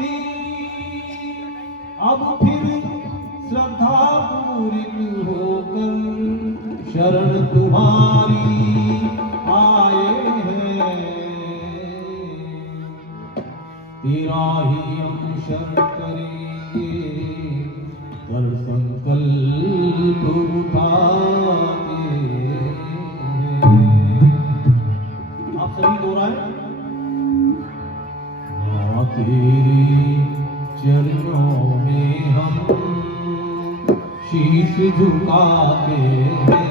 तेरी अब फिर श्रद्धा पूरित होकर शरण तुम्हारी आए हैं। तेरा ही हम शरण करेंगे कर संकल्प उठाते हैं। आप सभी दोहराएं। तेरे चरणों में हम शीश झुकाते हैं।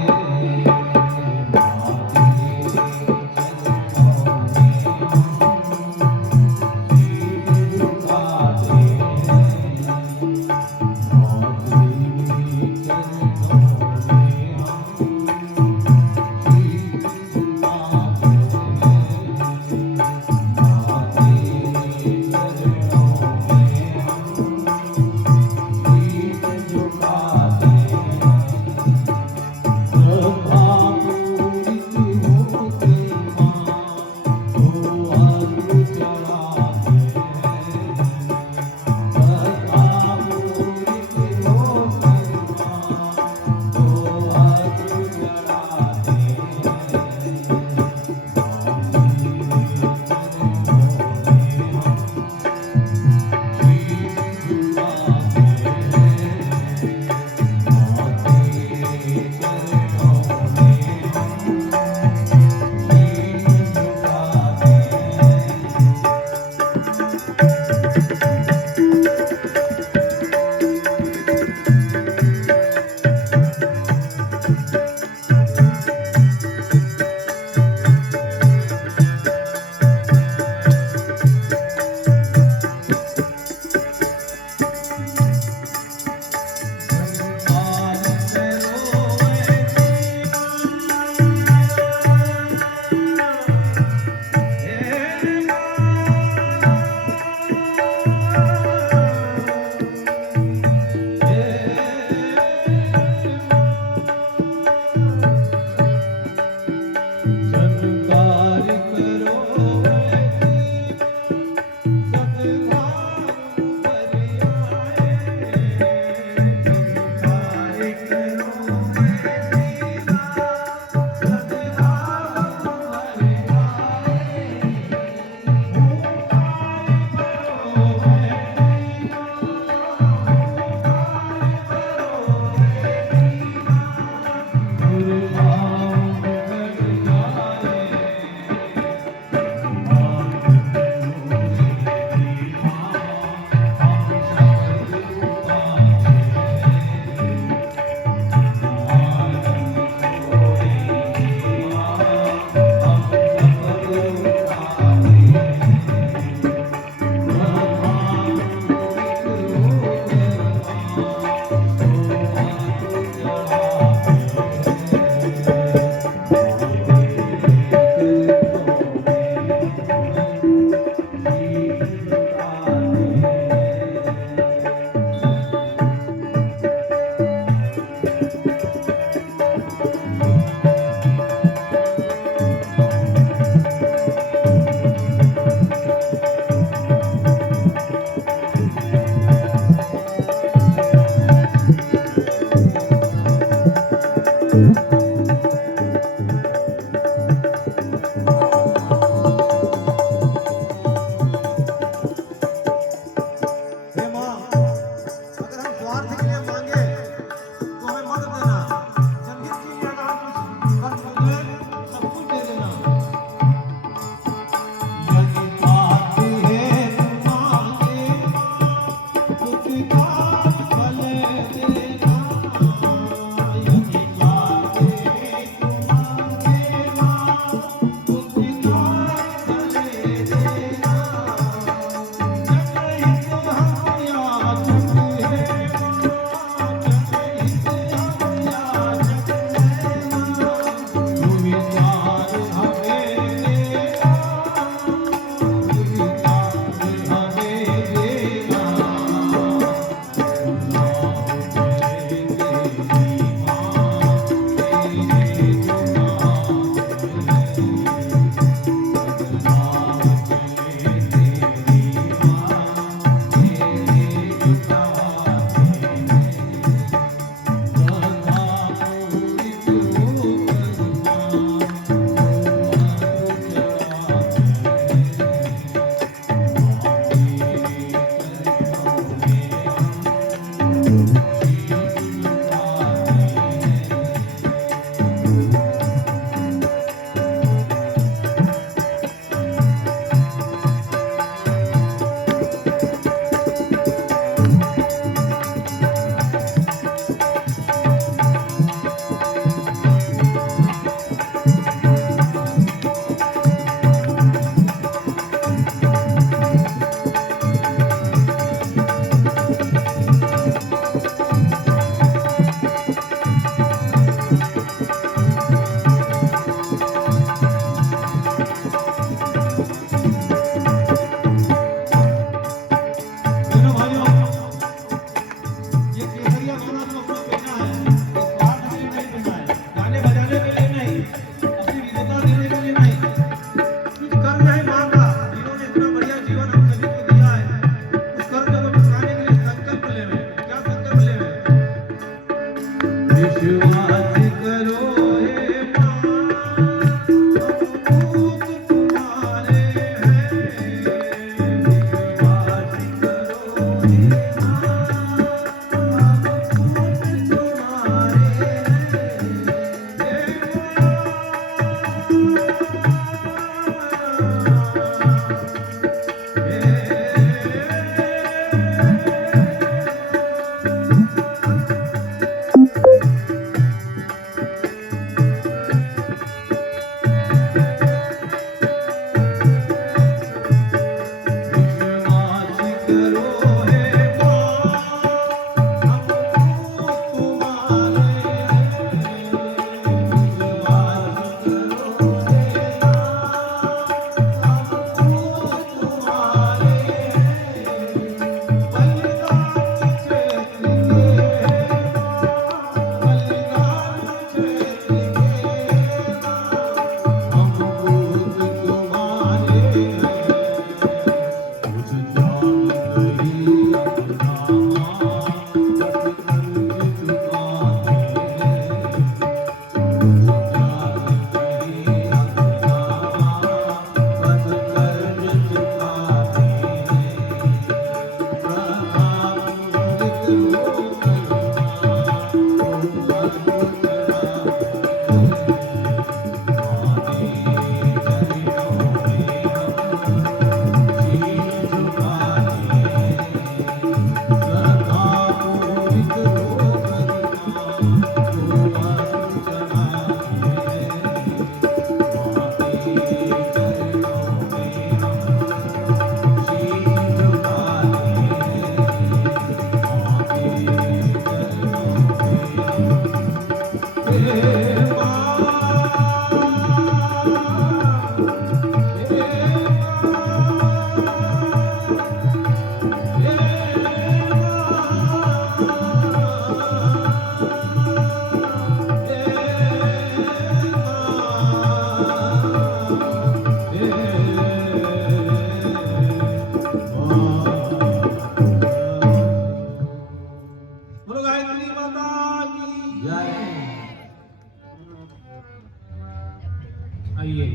आइए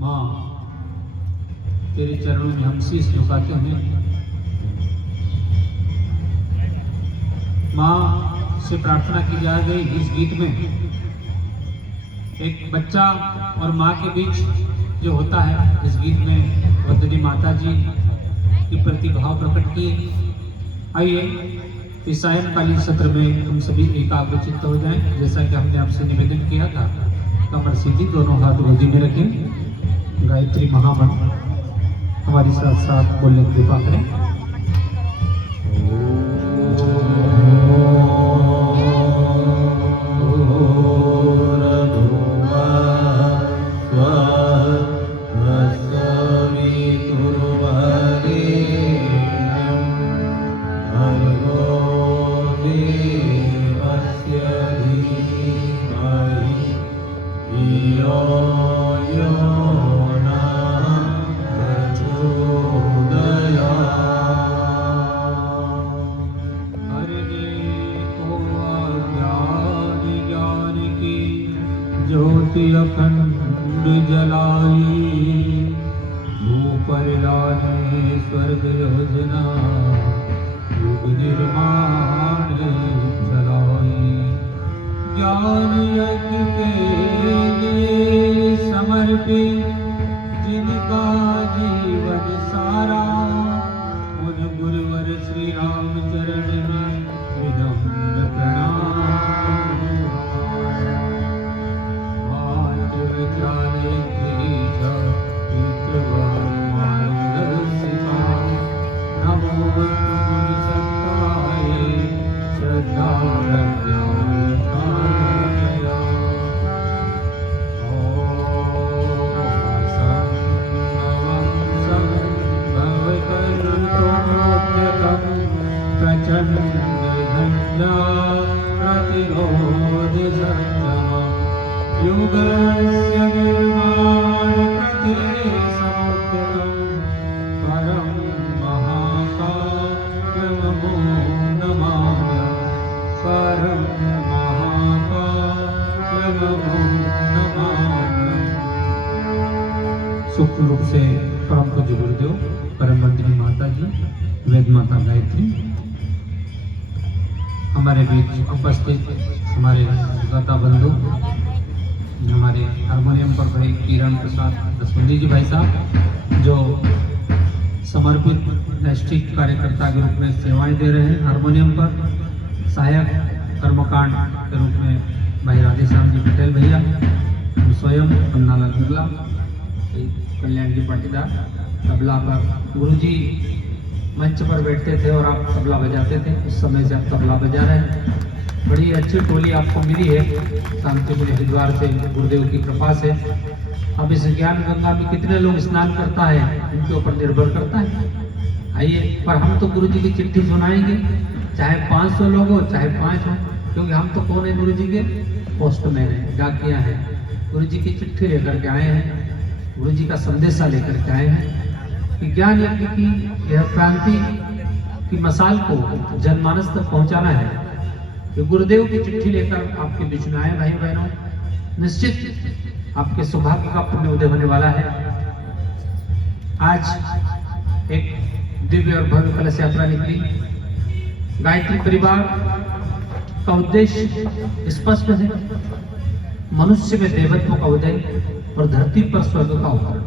माँ, तेरे चरणों में हम शीश झुकाते हैं। माँ से प्रार्थना की जा गई इस गीत में एक बच्चा और माँ के बीच जो होता है, इस गीत में वदनी माता जी की प्रतिभाव प्रकट किए। आइए इस सायंकालीन सत्र में हम सभी एकाग्रचित्त हो जाएं, जैसा कि हमने आपसे निवेदन किया था। कमर सीधी, दोनों हाथ गोदी में रखें। गायत्री महामंत्र हमारे साथ साथ बोलने की कृपा करें। ज्योति अखंड जलाई, ऊपर लाने स्वर्ग योजना, युग निर्माण चलाई। ज्ञान यज्ञ के लिए समर्पित जिनका जीवन सारा, उन गुरुवर श्री राम चरण में विनम्र प्रणाम। प्रचंड धन्या प्रतिरोध सत्तम, युगस्य निर्माण कृते समुद्यतम, परम महाकाव्यमो नमाम्यहम्, परम महाकाव्यमो नमाम्यहम्। सूक्ष्म रूप से परम पूज्य गुरुदेव, परम वंदनीय माता जी, वेद माता गायत्री, हमारे बीच उपस्थित हमारे दाता बंधु, हमारे हारमोनियम पर भाई किरण प्रसाद दसवंदी जी भाई साहब, जो समर्पित नैष्ठिक कार्यकर्ता के रूप में सेवाएं दे रहे हैं। हारमोनियम पर सहायक कर्मकांड के रूप में भाई राधेश्याम जी पटेल भैया, हम स्वयं पन्नालाल बिरला, कल्याण जी पाटीदार, तबला पर गुरु जी मंच पर बैठते थे और आप तबला बजाते थे। उस समय से आप तबला बजा रहे हैं। बड़ी अच्छी टोली आपको मिली है शांतिपुर हरिद्वार से, गुरुदेव की कृपा से। अब इस ज्ञान गंगा में कितने लोग स्नान करता है, इनके ऊपर निर्भर करता है। आइए, पर हम तो गुरु जी की चिट्ठी सुनाएंगे, चाहे 500 लोग हो चाहे 5 हो, क्योंकि हम तो कौन है, गुरु जी के पोस्टमैन है, डाकिया है। गुरु जी की चिट्ठी लेकर के आए हैं, गुरु जी का संदेशा लेकर के आए हैं कि ज्ञान यज्ञ की यह क्रांति की मसाल को जनमानस तक पहुंचाना है। कि गुरुदेव की चिट्ठी लेकर आपके बीच में आए भाई बहनों, निश्चित आपके सौभाग्य का पुण्य उदय होने वाला है। आज एक दिव्य और भव्य कलश यात्रा निकली। गायत्री परिवार का उद्देश्य स्पष्ट है, मनुष्य में देवत्व का उदय और धरती पर स्वर्ग का अवतरण।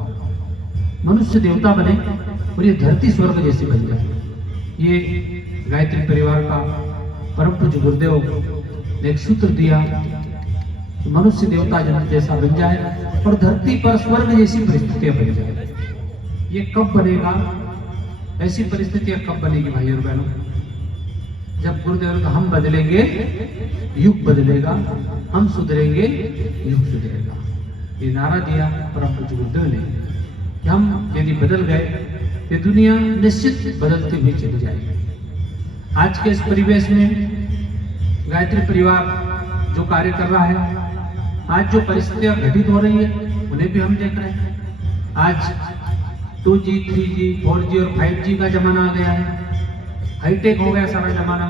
मनुष्य देवता बने और ये धरती स्वर्ग जैसी बन जाए। ये गायत्री परिवार का परम पूज्य गुरुदेव ने एक सूत्र दिया, मनुष्य देवता जैसा बन जाए और धरती पर स्वर्ग जैसी परिस्थितियां बन जाए। ये कब बनेगा, ऐसी परिस्थितियां कब बनेगी भाई और बहनों? जब गुरुदेव का हम बदलेंगे, युग बदलेगा, हम सुधरेंगे युग सुधरेगा। ये नारा दिया परम पूज्य गुरुदेव ने कि हम यदि बदल गए तो दुनिया निश्चित बदलती हुई चली जाएगी। आज के इस परिवेश में गायत्री परिवार जो कार्य कर रहा है, आज जो परिस्थितियां घटित हो रही है उन्हें भी हम देख रहे हैं। आज 2G, 3G, 4G और 5G का जमाना आ गया है, हाईटेक हो गया सारा जमाना।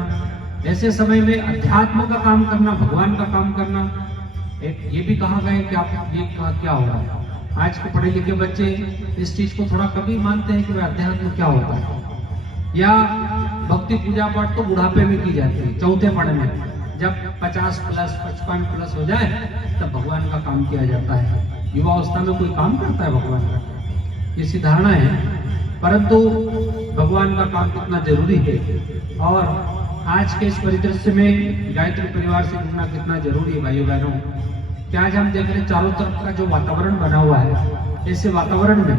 ऐसे समय में अध्यात्म का काम करना, भगवान का काम करना, एक ये भी कहा गया कि आप ये क्या हो रहा है। आज के पढ़े लिखे बच्चे इस चीज को थोड़ा कभी मानते हैं कि वह अध्यात्म क्या होता है, या भक्ति पूजा पाठ तो बुढ़ापे में की जाती है, चौथे पढ़ में। जब 50 प्लस 55 प्लस हो जाए तब भगवान का काम किया जाता है। युवावस्था में कोई काम करता है भगवान का, ये सी धारणा है। परंतु भगवान का काम कितना जरूरी है, और आज के इस परिदृश्य में गायत्री परिवार से जुड़ना कितना जरूरी है भाइयों बहनों। कि आज हम देख रहे हैं चारों तरफ का जो वातावरण बना हुआ है, ऐसे वातावरण में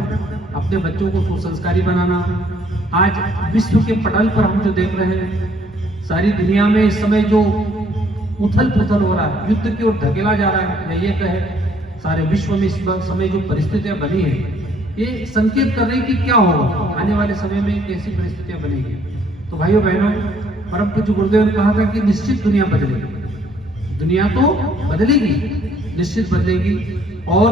अपने बच्चों को सुसंस्कारी बनाना, आज विश्व के पटल पर हम जो देख रहे हैं, सारी दुनिया में इस समय जो उथल पुथल हो रहा है, युद्ध की ओर धकेला जा रहा है, या ये कहे सारे विश्व में इस समय जो परिस्थितियां बनी है, ये संकेत कर रही कि क्या होगा आने वाले समय में, कैसी परिस्थितियां बनेगी। तो भाइयों बहनों, परम पूज्य गुरुदेव ने कहा था कि निश्चित दुनिया बदलेगी, दुनिया तो बदलेगी, निश्चित बदलेगी। और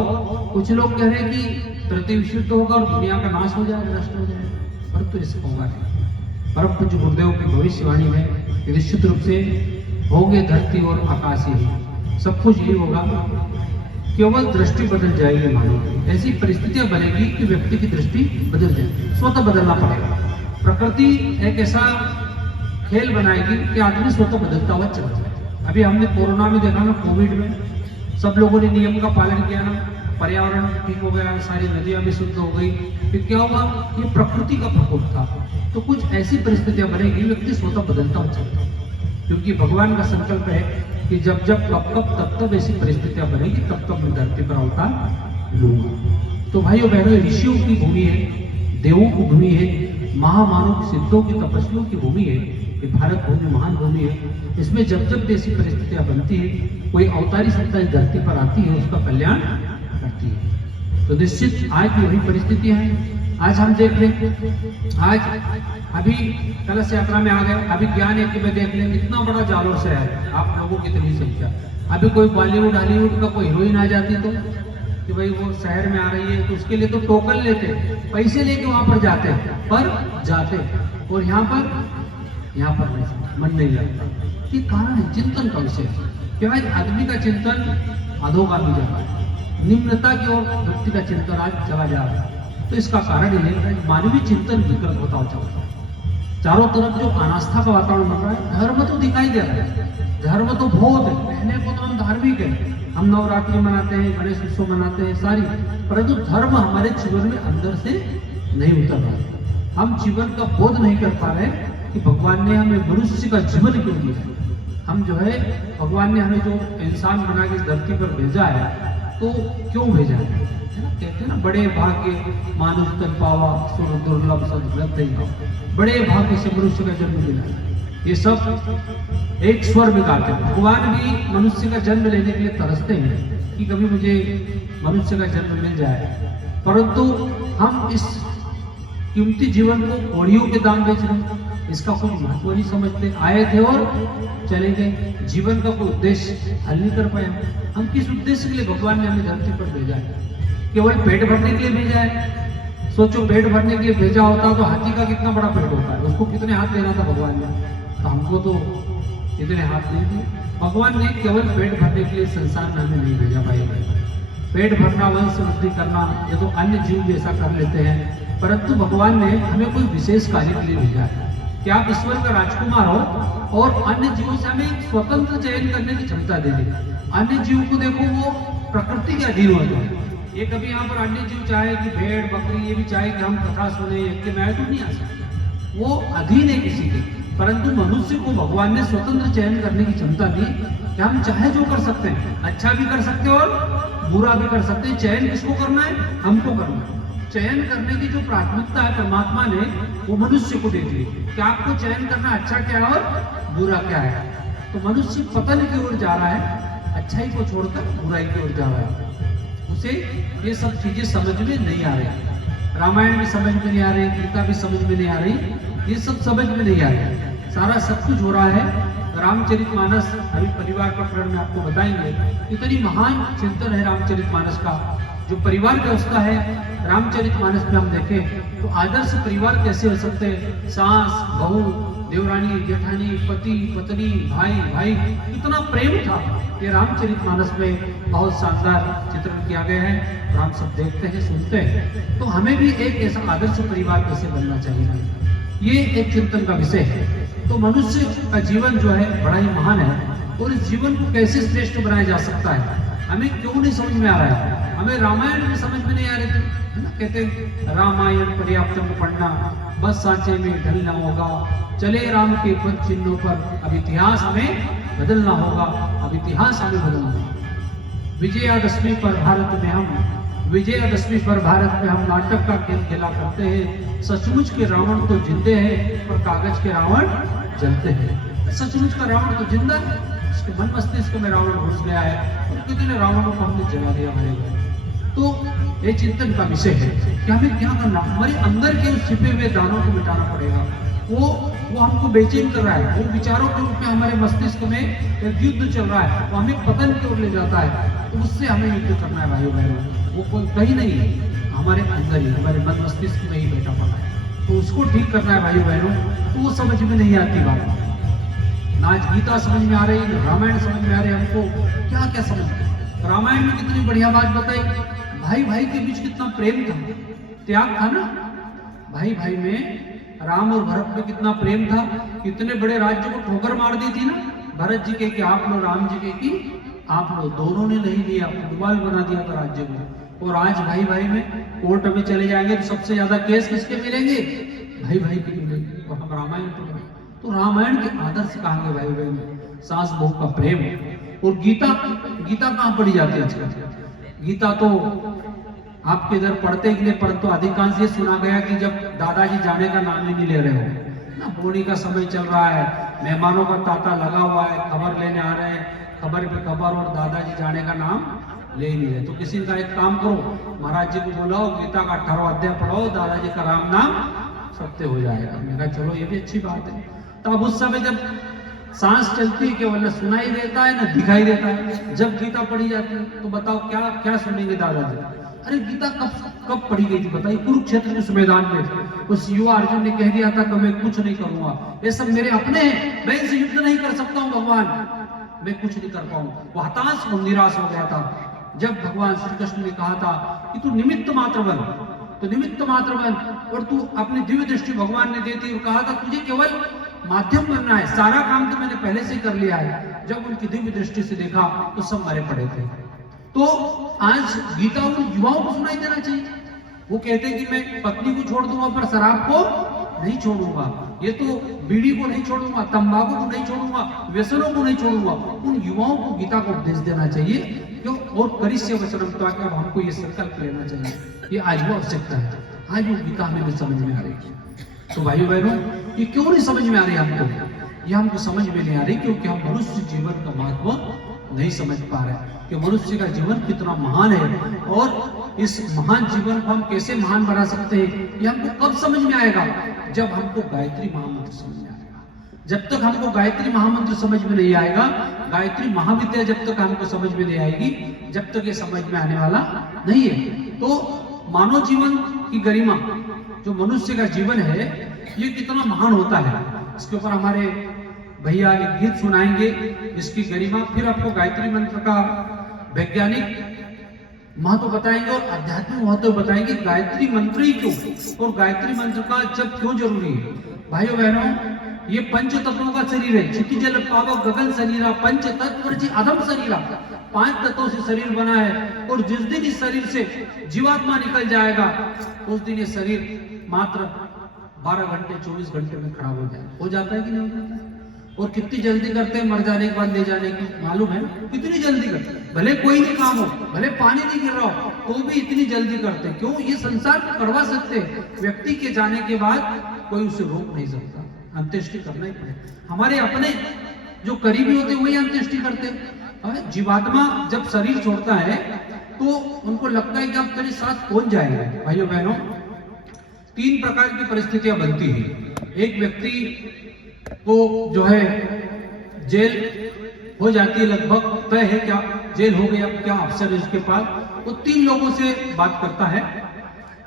कुछ लोग कह रहे हैं कि पृथ्वी विशुद्ध होगा और दुनिया का नाश हो जाएगा, नष्ट हो जाएगा, पर तो ऐसा होगा नहीं। परम पूज्य गुरुदेव की भविष्यवाणी है कि निश्चित रूप से होंगे धरती और आकाश ही, सब कुछ यही होगा, केवल दृष्टि बदल जाएगी मानव की। ऐसी परिस्थितियां बनेगी कि व्यक्ति की दृष्टि बदल जाएगी, स्वतः बदलना पड़ेगा। प्रकृति एक ऐसा खेल बनाएगी कि आदमी स्वतः बदलता हुआ चला जाए। अभी हमने कोरोना में देखा ना, कोविड में सब लोगों ने नियम का पालन किया ना, पर्यावरण ठीक हो गया, सारी नदियां भी शुद्ध हो गई। फिर क्या हुआ, ये प्रकृति का प्रकोप था। तो कुछ ऐसी परिस्थितियां बनेगी, व्यक्ति स्वतः बदलता हुआ चलता, क्योंकि भगवान का संकल्प है कि जब जब कब तब ऐसी परिस्थितियां बनेगी, तब मैं धरती पर अवतार लूंगा। तो भाइयों बहनों, ऋषियों की भूमि है, देवों की भूमि है, महामानव सिद्धों की तपस्वियों की भूमि है, ये भारत भूमि महान भूमि है। इसमें जब जब ऐसी परिस्थितियां बनती है, कोई अवतारी सत्ता इस धरती पर आती है, उसका कल्याण करती है। तो निश्चित आज भी वही परिस्थितियां हैं। आज हम देख लें, आज अभी कलश यात्रा में आ गए, अभी ज्ञान यज्ञ में देख लें, इतना बड़ा जालोर से है, आप लोगों की इतनी संख्या। अभी कोई बॉलीवुड हॉलीवुड का कोई हीरोइन आ जाती तो कि भाई वो शहर में आ रही है, तो उसके लिए तो टोकन लेते, पैसे लेके वहां पर जाते, पर जाते, और यहाँ पर मन नहीं लगता। ये कारण है चिंतन का विषय, कि आज आदमी का चिंतन अधोगामी जा रहा है, निम्नता की ओर व्यक्ति का चिंतन आज चला जा रहा है। तो इसका कारण ये है कि मानवीय चिंतन विकृत होता चल रहा है। चारों तरफ जो अनास्था का वातावरण बन रहा है, धर्म तो दिखाई दे रहा है, धर्म तो बहुत है, कहने को तो हम धार्मिक है, हम नवरात्रि मनाते हैं, गणेश उत्सव मनाते हैं सारी, परंतु धर्म हमारे जीवन में अंदर से नहीं उतर रहा है। हम जीवन का बोध नहीं कर पा रहे कि भगवान ने हमें मनुष्य का जीवन क्यों दिया। हम जो है, भगवान ने हमें जो इंसान बना के इस धरती पर भेजा है, तो क्यों भेजा है ना, कहते हैं ना, बड़े भाग्य मानुष तन पावा, सुर दुर्लभ सद, बड़े भाग्य से मनुष्य का जन्म मिला। ये सब एक स्वर में गाते हैं। भगवान भी मनुष्य का जन्म लेने के लिए तरसते हैं कि कभी मुझे मनुष्य का जन्म मिल जाए, परंतु हम इस कीमती जीवन को कौड़ियों के दाम बेच रहे हैं, इसका कोई महत्व नहीं समझते। आए थे और चले गए, जीवन का कोई उद्देश्य हल नहीं कर पाए। हम किस उद्देश्य के लिए भगवान ने हमें धरती पर भेजा है? केवल पेट भरने के लिए भेजा है? सोचो, पेट भरने के लिए भेजा होता तो हाथी का कितना बड़ा पेट होता है, उसको कितने हाथ देना था भगवान ने, तो हमको तो इतने हाथ नहीं दिए। भगवान ने केवल पेट भरने के लिए संसार में हमें नहीं भेजा भाई भाई। पेट भरना, वंश वृद्धि करना, ये तो अन्य जीव भी ऐसा कर लेते हैं, परंतु भगवान ने हमें कोई विशेष कार्य के लिए भेजा है कि आप ईश्वर का राजकुमार हो और अन्य जीवों से हमें स्वतंत्र चयन करने की क्षमता दे दी। अन्य जीव को देखो, वो प्रकृति के अधीन हो जाए। ये कभी यहाँ पर अन्य जीव चाहे कि भेड़ बकरी, ये भी चाहे कि हम कथा सुने, यज्ञ में आए, तो नहीं आ सकते, वो अधीन है किसी के। परंतु मनुष्य को भगवान ने स्वतंत्र चयन करने की क्षमता दी कि हम चाहे जो कर सकते हैं, अच्छा भी कर सकते हैं और बुरा भी कर सकते हैं। चयन किसको करना है? हमको करना है। चयन करने की जो प्राथमिकता है परमात्मा ने, वो मनुष्य को दे दी कि आपको चयन करना अच्छा क्या है और बुरा क्या है। तो मनुष्य पतन की ओर जा रहा है, अच्छाई को छोड़कर बुराई की ओर जा रहा है। उसे ये सब चीजें समझ में नहीं आ रही, रामायण भी समझ में नहीं आ रही, गीता भी समझ में नहीं आ रही, ये सब समझ में नहीं आ रही। सारा सब कुछ हो रहा है रामचरितमानस। अभी परिवार प्रकरण में आपको बताएंगे, इतनी महान चिंतन है रामचरितमानस का। जो परिवार व्यवस्था है रामचरितमानस में हम देखें तो आदर्श परिवार कैसे हो सकते हैं, सास बहू, देवरानी जेठानी, पति पत्नी, भाई भाई, इतना प्रेम था। ये रामचरितमानस में बहुत शानदार चित्रण किया गया है। और हम सब देखते हैं, सुनते हैं, तो हमें भी एक ऐसा आदर्श परिवार कैसे बनना चाहिए, ये एक चिंतन का विषय है। तो मनुष्य का जीवन जो है बड़ा ही महान है, और इस जीवन को कैसे श्रेष्ठ बनाया जा सकता है हमें क्यों नहीं समझ में आ रहा है। हमें रामायण में समझ में नहीं आ रही थी, है ना। कहते हैं रामायण पर्याप्त पढ़ना, बस सांचे में ढलना होगा, चले राम के पद चिन्हों पर, अब इतिहास हमें बदलना होगा, अब इतिहास हमें बदलना होगा। विजयादशमी पर भारत में हम, विजयादशमी पर भारत में हम नाटक का खेल खेला करते हैं। सचमुच के रावण तो जिंदे हैं, पर कागज के रावण जलते हैं। सचमुच का रावण तो जिंदा है, उसके मन मस्तिष्क में रावण घुस गया है, और कितने रावणों को हमने जला दिया हमारे। तो ये चिंतन का विषय है कि हमें क्या करना, हमारे अंदर के उस छिपे हुए दानों को मिटाना पड़ेगा। वो हमको बेचैन कर रहा है, वो विचारों के रूप में हमारे मस्तिष्क में एक युद्ध चल रहा है, वो हमें पतन की ओर ले जाता है। तो उससे हमें युद्ध करना है भाइयों बहनों। वो कोई कहीं नहीं है, हमारे अंदर ही, हमारे मन मस्तिष्क में ही बैठा पड़ा है। तो उसको ठीक करना है भाइयों बहनों। तो वो समझ में नहीं आती बात, ना आज गीता समझ में आ रही, ना रामायण समझ में आ रही। हमको क्या क्या समझ, रामायण में कितनी बढ़िया बात बताई, भाई भाई के बीच कितना प्रेम था, त्याग था ना। भाई भाई में राम और भरत में कितना प्रेम था, कितने बड़े राज्य को ठोकर मार दी थी ना। भरत जी के कि आप लो, राम जी के कि आप लो, दोनों ने नहीं लिया, फुटबॉल बना दिया था राज्य को। और आज भाई भाई में कोर्ट में चले जाएंगे तो सबसे ज्यादा केस किसके मिलेंगे, भाई भाई के मिलेंगे। और हम रामायण तो रामायण के आदर्श कहांगे भाई बहन, सास बहू का प्रेम। और गीता कहाँ पढ़ी जाती है आजकल। गीता तो आपके इधर पढ़ते कि नहीं, परंतु अधिकांश ये सुना गया कि जब दादाजी जाने का नाम ही नहीं ले रहे हो ना, बोनी का समय चल रहा है, मेहमानों का तांता लगा हुआ है, खबर लेने आ रहे हैं, खबर पे खबर, और दादाजी जाने का नाम ले ही नहीं रहे। तो किसी का एक काम करो, महाराज जी को बुलाओ, गीता का 18वां अध्याय पढ़ाओ, दादाजी का राम नाम सत्य हो जाएगा। मैंने कहा चलो ये भी अच्छी बात है। तो अब उस समय जब सांस चलती है केवल, न सुनाई देता है न दिखाई देता है। जब गीता पढ़ी जाती है तो बताओ क्या क्या सुनेंगे दादाजी। अरे गीता कब पढ़ी गई थी बताइए, कुरुक्षेत्र के मैदान में उस युवा अर्जुन ने कह दिया था कि मैं कुछ नहीं करूंगा, ये सब मेरे अपने हैं, मैं इनसे युद्ध नहीं कर सकता हूँ भगवान, मैं कुछ नहीं कर पाऊंगा। वो हताश और निराश हो गया था जब भगवान श्री कृष्ण ने कहा था कि तू निमित्त मात्र बन, तो निमित्त मात्र बन, और तू अपनी दिव्य दृष्टि भगवान ने दी थी और कहा था तुझे केवल माध्यम बनना है, सारा काम तो मैंने पहले से कर लिया है। जब उनकी दिव्य दृष्टि से देखा तो सब मरे पड़े थे। तो आज गीता उन युवाओं को सुनाई देना चाहिए। वो कहते हैं कि मैं पत्नी को छोड़ दूंगा पर शराब को नहीं छोड़ूंगा, ये तो बीड़ी को नहीं छोड़ूंगा, तंबाकू को नहीं छोड़ूंगा, व्यसनों को नहीं छोड़ूंगा। उन युवाओं को गीता को उपदेश देना चाहिए क्यों, और करिष्य वचनम तो अब हमको ये संकल्प लेना चाहिए, ये आज वो आवश्यकता है। आज वो गीता हमें नहीं समझ में आ रही। तो भाइयों बहनों, ये क्यों नहीं समझ में आ रही हमको, ये हमको समझ में नहीं आ रही क्योंकि हम मनुष्य जीवन का महत्व नहीं समझ पा रहे कि मनुष्य का जीवन कितना महान है, और इस महान जीवन को हम कैसे महान बना सकते हैं ये हमको कब समझ में आएगा, जब हमको गायत्री महामंत्र समझ में आएगा। जब तक हमको गायत्री महामंत्र समझ में नहीं आएगा, गायत्री महाविद्या जब तक हमको समझ में नहीं आएगी, जब तक ये समझ में आने वाला नहीं है। तो मानव जीवन की गरिमा, जो मनुष्य का जीवन है, ये कितना महान होता है, इसके ऊपर हमारे भैया एक गीत सुनाएंगे इसकी गरिमा, फिर आपको गायत्री मंत्र का वैज्ञानिक महत्व बताएंगे और आध्यात्मिक महत्व बताएंगे। गायत्री मंत्र ही क्यों और गायत्री मंत्र का जब क्यों जरूरी है। भाइयों बहनों, ये पंच तत्वों का शरीर है, क्षिति जल पावक गगन शरीरा, पंच तत्व जी अधम शरीरा, 5 तत्वों से शरीर बना है। और जिस दिन इस शरीर से जीवात्मा निकल जाएगा उस दिन ये शरीर मात्र 12 घंटे 24 घंटे में खराब हो जाता है कि नहीं हो जाता है। और कितनी जल्दी करते हैं मर जाने के बाद ले जाने की, मालूम है कितनी जल्दी करते हैं। भले कोई नहीं काम हो, भले पानी नहीं गिर रहा हो, तो भी इतनी जल्दी करते हैं। क्यों, ये संसार को करवा सकते हैं, व्यक्ति के जाने के बाद कोई उसे रोक नहीं सकता, अंत्येष्टि करना ही पड़ेगा। हमारे अपने जो करीबी होते वही अंत्येष्टि करते हैं। और जीवात्मा जब शरीर छोड़ता है तो उनको लगता है कि अब मेरे साथ कौन जाएगा। भाइयों बहनों, 3 प्रकार की परिस्थितियां बनती हैं। एक व्यक्ति को जो है जेल हो जाती है, लगभग तय है क्या जेल हो गया, क्या अफसर है उसके पास, वो 3 लोगों से बात करता है।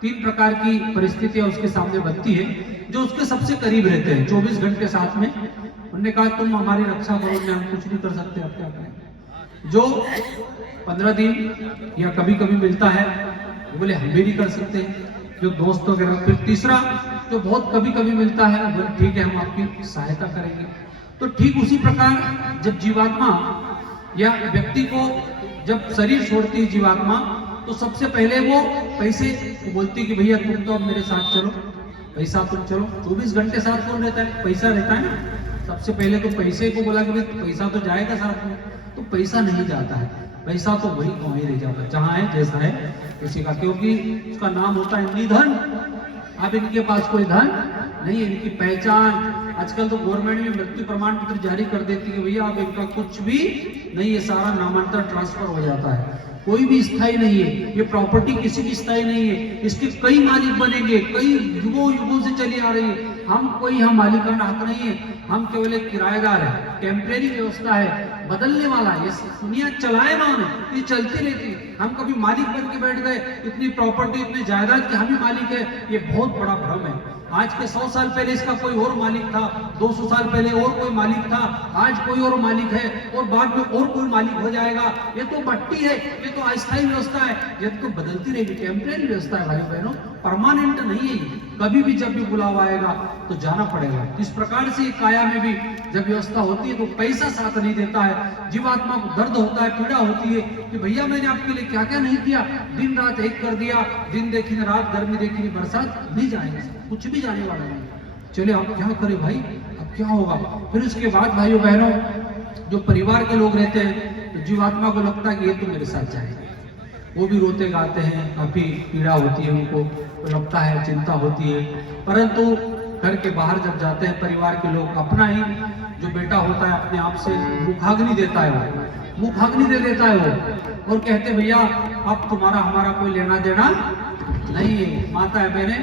3 प्रकार की परिस्थितियां उसके सामने बनती है। जो उसके सबसे करीब रहते हैं 24 घंटे साथ में, उन्होंने कहा तुम हमारी रक्षा करोगे, हम कुछ नहीं कर सकते, आप क्या करें। जो 15 दिन या कभी कभी मिलता है, वो बोले हम भी नहीं कर सकते, जो दोस्त वगैरह। फिर तीसरा जो बहुत कभी कभी मिलता है, बोले ठीक है हम आपकी सहायता करेंगे। तो ठीक उसी प्रकार जब जीवात्मा या व्यक्ति को जब शरीर छोड़ती है जीवात्मा, तो सबसे पहले वो पैसे को बोलती है कि भैया तुम तो अब मेरे साथ चलो, पैसा तुम चलो। 24 घंटे साथ कौन रहता है, पैसा रहता है ना। सबसे पहले तो पैसे को बोला कि भाई पैसा तो जाएगा साथ में, तो पैसा नहीं जाता है, पैसा तो वही वहीं रह जाता है जहाँ है जैसा है किसी का, क्योंकि उसका नाम होता है निधन। अब इनके पास कोई धन नहीं है, इनकी पहचान। आजकल तो गवर्नमेंट भी मृत्यु प्रमाण पत्र जारी कर देती है, भैया अब इनका कुछ भी नहीं है, सारा नामांतरण ट्रांसफर हो जाता है, कोई भी स्थायी नहीं है, ये प्रॉपर्टी किसी की स्थायी नहीं है, इसके कई मालिक बनेंगे, कई युगों युगों से चली आ रही है। हम कोई हम मालिकाना हक नहीं है, हम केवल एक किराएदार है, टेम्परेरी व्यवस्था है, बदलने वाला है, ये दुनिया चलाएमान है, ये चलती रहती है। हम कभी मालिक बन के बैठ गए, इतनी प्रॉपर्टी इतनी जायदाद के हम ही मालिक है, ये बहुत बड़ा भ्रम है। आज के 100 साल पहले इसका कोई और मालिक था, 200 साल पहले और कोई मालिक था, आज कोई और मालिक है और बाद में और कोई मालिक हो जाएगा। ये तो मट्टी है, ये तो अस्थायी व्यवस्था है, ये तो बदलती रहेगी, टेम्परेरी व्यवस्था है भाइयों बहनों, परमानेंट नहीं है। कभी भी जब भी बुलावा आएगा तो जाना पड़ेगा। इस प्रकार से काया में भी जब व्यवस्था होती है तो पैसा साथ नहीं देता है, जीवात्मा को दर्द होता है, पीड़ा होती है कि भैया मैंने आपके लिए क्या क्या नहीं किया, दिन रात एक कर दिया, दिन देखी न रात, गर्मी देखी न बरसात, नहीं जाएगा, कुछ भी जाने वाला नहीं। चले अब क्या करें भाई, अब क्या होगा। फिर उसके बाद भाइयों बहनों, जो परिवार के लोग रहते हैं तो जीवात्मा को लगता है कि ये तो मेरे साथ जाएगा, वो भी रोते गाते हैं, काफी पीड़ा होती है उनको, तो लगता है चिंता होती है। परंतु घर के बाहर जब जाते हैं परिवार के लोग, अपना ही जो बेटा होता है अपने आप से मुखाग्नि देता है, वो मुखाग्नि दे देता है वो, और कहते भैया अब तुम्हारा हमारा कोई लेना देना नहीं है। माता है बहने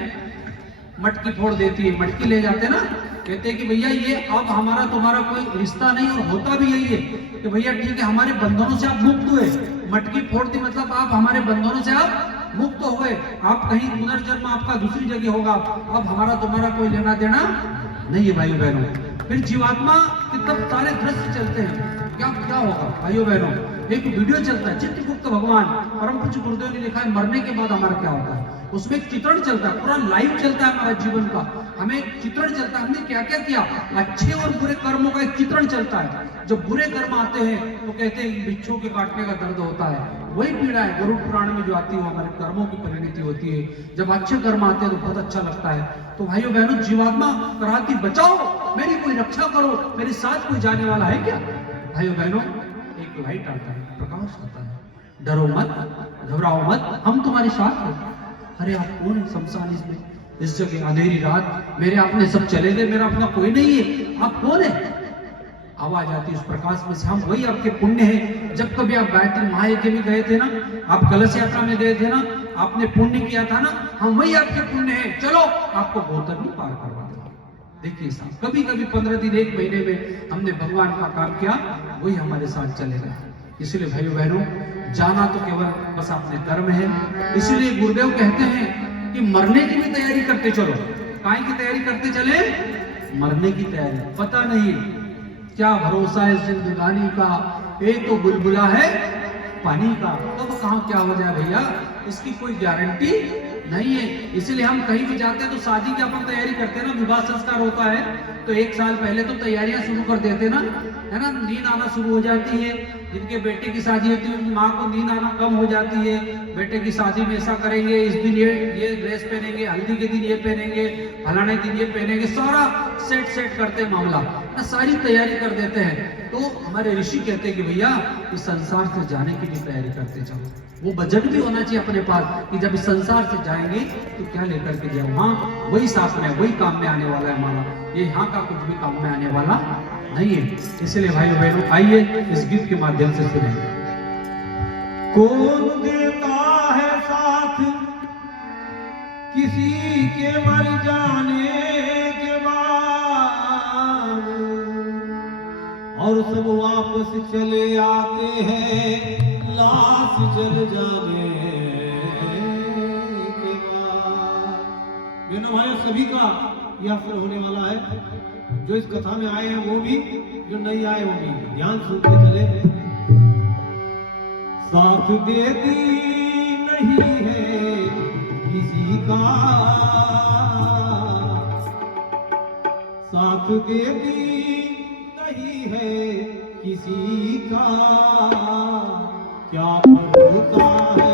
मटकी फोड़ देती है, मटकी ले जाते ना, कहते हैं कि भैया ये अब हमारा तुम्हारा कोई रिश्ता नहीं, और होता भी यही है कि भैया ठीक है हमारे बंधनों से आप मुक्त हुए, मटकी फोड़ दी मतलब आप हमारे बंधनों से आप मुक्त हो गए, आप कहीं पुनर्जन्म आपका दूसरी जगह होगा, अब हमारा तुम्हारा कोई लेना देना नहीं है भाइयों बहनों। फिर जीवात्मा के तब सारे दृश्य चलते हैं, क्या क्या होगा भाइयों बहनों। एक वीडियो चलता है चित्रगुप्त भगवान परम पूज्य गुरुदेव ने लिखा है, मरने के बाद हमारा क्या होता है, उसमें एक चित्रण चलता है, पूरा लाइव चलता है हमारा जीवन का, हमें एक चित्रण चलता है, हमने क्या क्या किया, अच्छे और बुरे कर्मों का एक चित्रण चलता है। जब बुरे कर्म आते हैं तो कहते हैं बिच्छू के काटने का दर्द होता है, वही पीड़ा है गरुड़ पुराण में जो आती है, हमारे कर्मों की परिणति होती है। जब अच्छे कर्म आते हैं तो बहुत अच्छा लगता है। तो भाइयों बहनों, जीवात्मा कराती बचाओ, मेरी कोई रक्षा करो, मेरे साथ कोई जाने वाला है क्या। भाइयों बहनों, एक लाइट आता है, प्रकाश आता है, डरो मत, घबराओ मत, हम तुम्हारे साथ हैं। अरे आप कौन है शमशान इसमें, इस जगह अंधेरी रात, मेरे अपने सब चले गए, मेरा अपना कोई नहीं है, आप कौन है। आवाज आती है उस प्रकाश में से, हम वही आपके पुण्य है। जब कभी आप गायत्री महायज्ञ में गए थे ना, आप कलश यात्रा में गए थे ना, आपने पुण्य किया था ना, हम वही आपके पुण्य है, चलो आपको गौतरनी पार करवा देंगे। देखिए साहब, कभी कभी 15 दिन 1 महीने में हमने भगवान का काम किया, वही हमारे साथ चलेगा। इसलिए भाइयों बहनों, जाना तो केवल बस अपने कर्म है। इसलिए गुरुदेव कहते हैं कि मरने की भी तैयारी करते चलो। काहे की तैयारी करते चले, मरने की तैयारी। पता नहीं क्या भरोसा है जिंदगानी का, एक तो बुलबुला है पानी का, कब कहां क्या हो जाए भैया, इसकी कोई गारंटी नहीं है। इसलिए हम कहीं भी जाते हैं तो शादी की अपन तैयारी करते हैं ना, विवाह संस्कार होता है तो 1 साल पहले तो तैयारियां शुरू कर देते ना, है ना। नींद आना शुरू हो जाती है, जिनके बेटे की शादी होती है उनकी माँ को नींद आना कम हो जाती है। बेटे की शादी में ऐसा करेंगे, इस दिन ये ड्रेस पहनेंगे, हल्दी के दिन ये पहनेंगे, फलाने दिन ये पहनेंगे, सारा सेट करते हैं मामला ना, सारी तैयारी कर देते हैं। तो हमारे ऋषि कहते हैं कि भैया इस संसार से जाने की भी तैयारी करते चलो। वो बजट भी होना चाहिए अपने पास कि जब इस संसार से जाएंगे तो क्या लेकर के जाओ। हाँ, वही साथ में वही काम में आने वाला है हमारा, ये यहाँ का कुछ भी काम में आने वाला नहीं है। इसलिए भाइयों बहनों आइए इस गीत के माध्यम से सुने। कौन देता है साथ किसी के मर जाने के बाद, और सब वापस चले आते हैं लाश जल जाने के बाद। बहनों भाइयों सभी का यह असर होने वाला है, जो इस कथा में आए हैं वो भी, जो नहीं आए वो भी। ध्यान सुनते चले। साथ देती नहीं है किसी का, साथ देती नहीं है किसी का, क्या पता है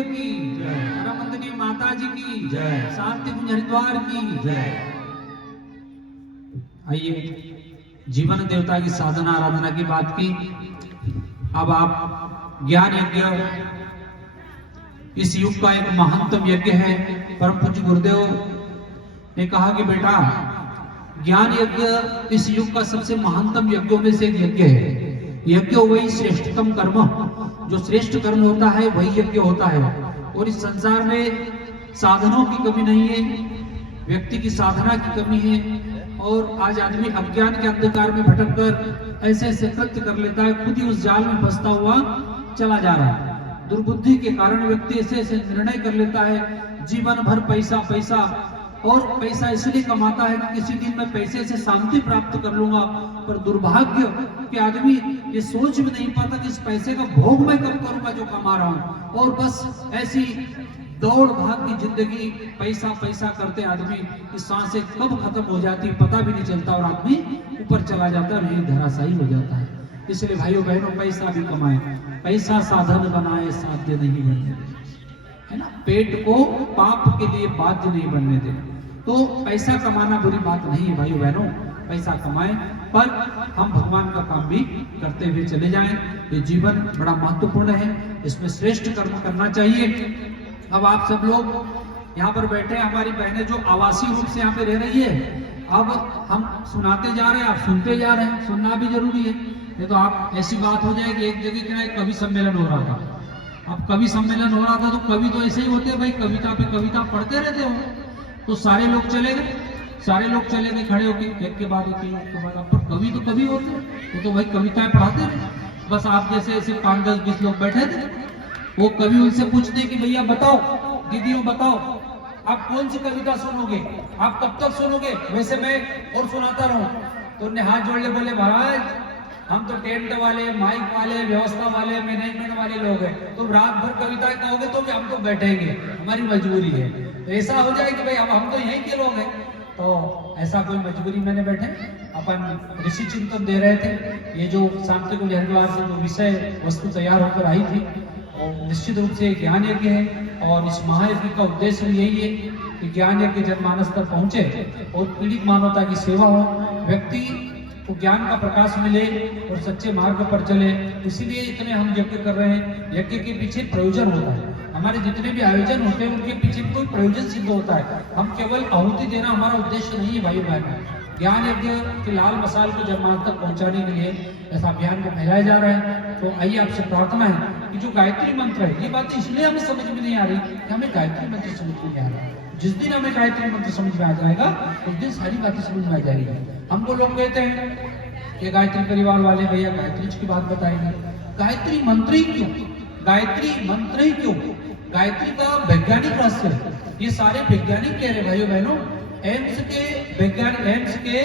महादेव की जय। रामंदनी माता जी की जय। शांति कुंज हरिद्वार की जय। आइए जीवन देवता की साधना आराधना की बात की। अब आप ज्ञान यज्ञ, इस युग का एक महत्तम यज्ञ है। परम पूज्य गुरुदेव ने कहा कि बेटा ज्ञान यज्ञ इस युग का सबसे महत्तम यज्ञों में से एक यज्ञ है। यज्ञ वही श्रेष्ठतम कर्म, जो श्रेष्ठ कर्म होता है वही यज्ञ होता है। और इस संसार में साधनों की कमी नहीं है, व्यक्ति की साधना की कमी है। और आज आदमी अज्ञान के अंधकार में भटक कर ऐसे ऐसे कृत्य कर लेता है, खुद ही उस जाल में फंसता हुआ चला जा रहा है। दुर्बुद्धि के कारण व्यक्ति ऐसे ऐसे निर्णय कर लेता है, जीवन भर पैसा पैसा, और पैसा इसलिए कमाता है कि किसी दिन मैं पैसे से शांति प्राप्त कर लूंगा। पर दुर्भाग्य कि आदमी ये सोच भी नहीं पाता कि इस पैसे का भोग मैं कब करूंगा जो कमा रहा हूं। और बस ऐसी दौड़ भाग की जिंदगी, पैसा पैसा करते आदमी की सांसें कब खत्म हो जाती पता भी नहीं चलता, और आदमी ऊपर चला जाता है, वही धराशायी हो जाता है। इसलिए भाइयों बहनों, पैसा भी कमाए, पैसा साधन बनाए साध्य नहीं बनने दे, है ना। पेट को पाप के लिए बाध्य नहीं बनने दे। तो पैसा कमाना बुरी बात नहीं है भाइयों बहनों, पैसा कमाएं, पर हम भगवान का काम भी करते हुए चले जाएं। ये जीवन बड़ा महत्वपूर्ण है, इसमें श्रेष्ठ कर्म करना चाहिए। अब आप सब लोग यहाँ पर बैठे हैं, हमारी बहनें जो आवासीय रूप से यहाँ पे रह रही है, अब हम सुनाते जा रहे हैं, आप सुनते जा रहे हैं, सुनना भी जरूरी है। नहीं तो आप ऐसी बात हो जाएगी, एक जगह क्या है, कवि सम्मेलन हो रहा था। अब कवि सम्मेलन हो रहा था तो कवि तो ऐसे ही होते हैं भाई, कविता पे कविता पढ़ते रहते हो। तो सारे लोग चले गए, खड़े होकर एक के बाद एक। अब कवि तो कवि होते हैं, वो तो भाई कविताएं पढ़ाते रहे। बस आप जैसे ऐसे 5, 10, 20 लोग बैठे थे। वो कवि उनसे पूछते कि भैया बताओ, दीदियों बताओ, आप कौन सी कविता सुनोगे, आप कब तक सुनोगे, वैसे मैं और सुनाता रहूं। तो उन्हें हाथ जोड़ ले बोले, महाराज हम तो टेंट वाले, माइक वाले, व्यवस्था वाले, मैनेजमेंट वाले लोग हैं, तो रात भर कविताएं कहोगे तो हम तो बैठेंगे, हमारी मजबूरी है। तो ऐसा हो जाए कि भाई अब हम तो यहीं के लोग हैं, तो ऐसा कोई मजबूरी में नहीं बैठे। अपन ऋषि चिंतन दे रहे थे, ये जो शांति कुंज हरिद्वार से जो विषय वस्तु तैयार होकर आई थी, और निश्चित रूप से ज्ञान यज्ञ है। और इस महायज्ञ का उद्देश्य यही है कि ज्ञान यज्ञ जनमानस तक पहुंचे और पीड़ित मानवता की सेवा हो, व्यक्ति को ज्ञान का प्रकाश मिले और सच्चे मार्ग पर चले। इसीलिए इतने हम यज्ञ कर रहे हैं। यज्ञ के पीछे प्रयोजन होता है, हमारे जितने भी आयोजन होते हैं उनके पीछे कोई प्रयोजन सिद्ध होता है। हम केवल आहुति देना हमारा उद्देश्य नहीं है भाई बहन। ज्ञान यज्ञ के लाल मसाल को जनमानस तक पहुंचाने के लिए ऐसा अभियान को फैलाया जा रहा है। तो आइए आपसे प्रार्थना है कि जो गायत्री मंत्र है, ये बात इसलिए हमें समझ में नहीं आ रही कि हमें गायत्री मंत्र समझ में नहीं आ रहा। जिस दिन हमें गायत्री मंत्र समझ में आ जाएगा उस दिन सारी बातें समझ में आ जाएगी। हमको लोग कहते हैं कि गायत्री परिवार वाले भैया गायत्री की बात बताएंगे, गायत्री मंत्र ही क्यों, गायत्री मंत्र ही क्यों, गायत्री का वैज्ञानिक रहस्य है। ये सारे वैज्ञानिक कह रहे भाइयों बहनों, एम्स के वैज्ञानिक, एम्स के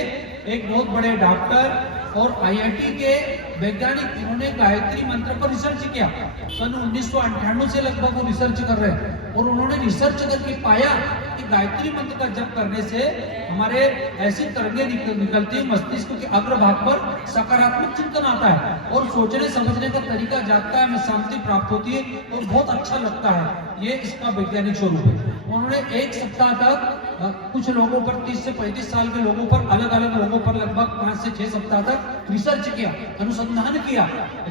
एक बहुत बड़े डॉक्टर और आईआईटी के वैज्ञानिक, इन्होंने गायत्री मंत्र पर रिसर्च किया। सन 1998 से लगभग वो रिसर्च कर रहे हैं, और उन्होंने रिसर्च करके पाया कि गायत्री मंत्र का जप करने से हमारे ऐसी तरंगें निकलती है मस्तिष्क के अग्रभाग पर, सकारात्मक चिंतन आता है और सोचने समझने का तरीका जागता है, हमें शांति प्राप्त होती है और बहुत अच्छा लगता है। ये इसका वैज्ञानिक स्वरूप है। उन्होंने 1 सप्ताह तक कुछ लोगों पर, 30 से 35 साल के लोगों पर, अलग अलग लोगों पर लगभग 5 से 6 सप्ताह तक रिसर्च किया, अनुसंधान किया।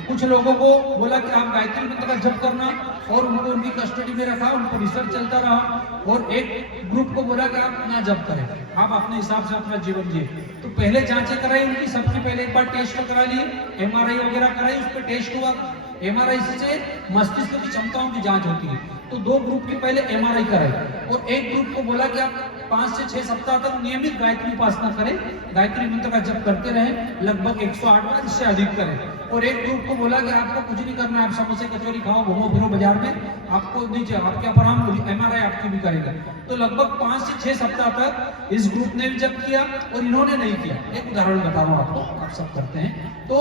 कुछ लोगों को बोला कि आप गायत्री मंत्र का जप करना, और उनको उनकी कस्टडी में रखा, उन पर रिसर्च चलता रहा। और एक ग्रुप को बोला कि आप ना जप करें, आप अपने हिसाब से अपना जीवन जिए। तो पहले जांचें कराई उनकी, सबसे पहले एक बार टेस्ट करा लिए, एमआरआई वगैरह कराई, उस पर टेस्ट हुआ। एमआरआई से मस्तिष्क की क्षमताओं की जांच होती है। तो 2 ग्रुप की पहले एमआरआई कराई, और एक ग्रुप को बोला कि आप 5 से 6 सप्ताह तक नियमित गायत्री उपासना करें, गायत्री मंत्र का जप करते रहें, लगभग 108 बार, इससे अधिक करें। और एक ग्रुप को बोला कि आपको कुछ नहीं करना है, आप समोसे कचौरी खाओ, घूमो फिरो बाजार में, आपको नीचे आपके ऊपर हम एमआरआई आपकी भी करेंगे। तो लगभग 5 से 6 सप्ताह तक इस ग्रुप ने भी जप किया और इन्होंने नहीं किया। एक उदाहरण बता रहा हूँ आपको, आप सब करते हैं। तो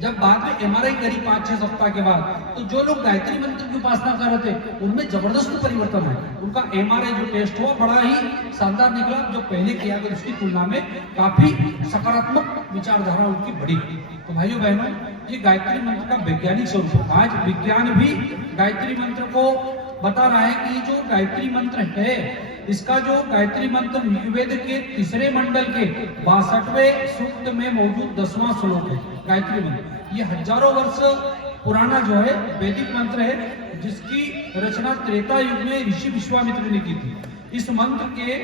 जब बाद में एमआरआई करी 5-6 सप्ताह के बाद, तो जो लोग गायत्री मंत्र की उपासना कर रहे थे उनमें जबरदस्त परिवर्तन है। उनका एमआरआई जो टेस्ट हुआ बड़ा ही शानदार निकला, जो पहले किया गया उसकी तुलना में काफी सकारात्मक विचारधारा उनकी बढ़ी। तो भाइयों बहनों, ये गायत्री मंत्र का वैज्ञानिक स्वरूप। आज विज्ञान भी गायत्री मंत्र को बता रहा है कि ये जो गायत्री मंत्र है, इसका जो गायत्री मंत्र ऋग्वेद के तीसरे मंडल के 62वें सूक्त में मौजूद 10वां श्लोक है। गायत्री मंत्र ये हजारों वर्ष पुराना जो है वैदिक मंत्र है, जिसकी रचना त्रेता युग में ऋषि विश्वामित्र ने की थी। इस मंत्र के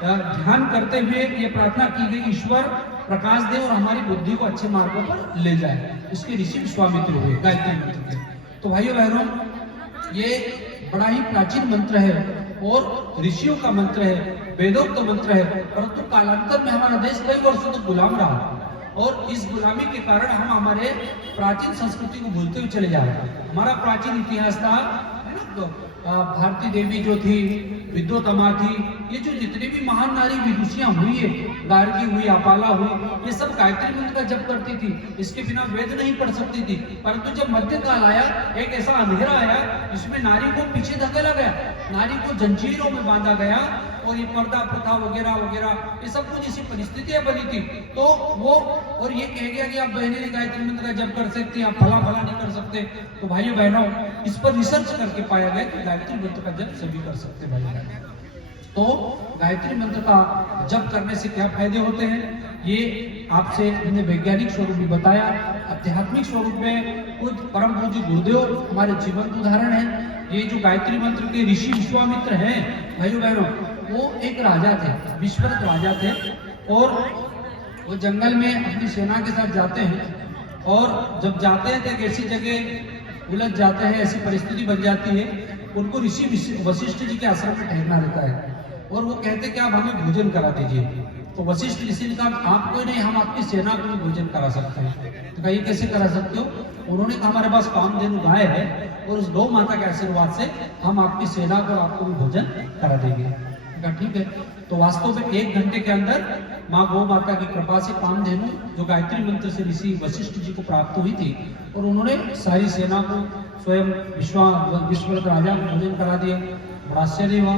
ध्यान करते हुए ये प्रार्थना की गई, ईश्वर प्रकाश दे और हमारी बुद्धि को अच्छे मार्गों पर ले जाए। इसके ऋषि विश्वामित्र हुए गायत्री मंत्र के। तो भाइयों बहनों, ये बड़ा ही प्राचीन मंत्र है और ऋषियों का मंत्र है, वेदोक्त मंत्र है, परंतु कालांतर में हमारा देश कई वर्षों तक गुलाम रहा और इस गुलामी के कारण हम हमारे प्राचीन संस्कृति को भूलते हुए चले जा रहे हैं। हमारा प्राचीन इतिहास था, है ना, भारती देवी जो थी, विद्योतमा थी, ये जो जितनी भी महान नारी विदुषियां हुई है, गार्गी हुई, अपाला हुई, ये सब गायत्री मंत्र का जप करती थी। इसके बिना वेद नहीं पढ़ सकती थी। परंतु जब मध्यकाल आया, एक ऐसा अंधेरा आया जिसमें नारी को पीछे धकेला गया, नारी को जंजीरों में बांधा गया और ये पर्दा प्रथा वगैरह वगैरह ये सब कुछ इसी परिस्थितियां बनी थी। तो वो और ये कह गया कि आप बहनें नहीं गायत्री मंत्र का जप कर सकते, आप फला फला नहीं कर सकते। तो भाइयों बहनों, इस पर रिसर्च करके पाया गया कि गायत्री मंत्र का जप सभी कर सकते भाई बहन। तो गायत्री मंत्र का जप करने से क्या फायदे होते हैं, ये आपसे हमने वैज्ञानिक स्वरूप भी बताया। आध्यात्मिक स्वरूप में खुद परम पूज्य गुरुदेव हमारे जीवन उदाहरण है। ये जो गायत्री मंत्र के ऋषि विश्वामित्र हैं भाइयों बहनों, वो एक राजा थे, विश्वरथ राजा थे, और वो जंगल में अपनी सेना के साथ जाते हैं और जब जाते हैं तो एक ऐसी जगह उलझ जाते हैं, ऐसी परिस्थिति बन जाती है, उनको ऋषि वशिष्ठ जी के आश्रम में ठहरना रहता है और वो कहते कि आप हमें भोजन करा दीजिए। तो वशिष्ठ ऋषि ने कहा आप कोई नहीं, हम आपकी सेना को भी भोजन करा सकते हैं। तो कहा ये कैसे करा सकते हो? उन्होंने कहा हमारे पास कामधेनु गाय है और उस गौ माता के आशीर्वाद से हम आपकी सेना को आपको भी भोजन करा देंगे। कहा ठीक है। तो वास्तव में 1 घंटे के अंदर माँ गौ माता की कृपा से कामधेनु जो गायत्री मंत्र से ऋषि वशिष्ठ जी को प्राप्त हुई थी और उन्होंने सारी सेना को स्वयं विश्वरथ राजा को भोजन करा दिया। बड़ा आश्चर्य हुआ।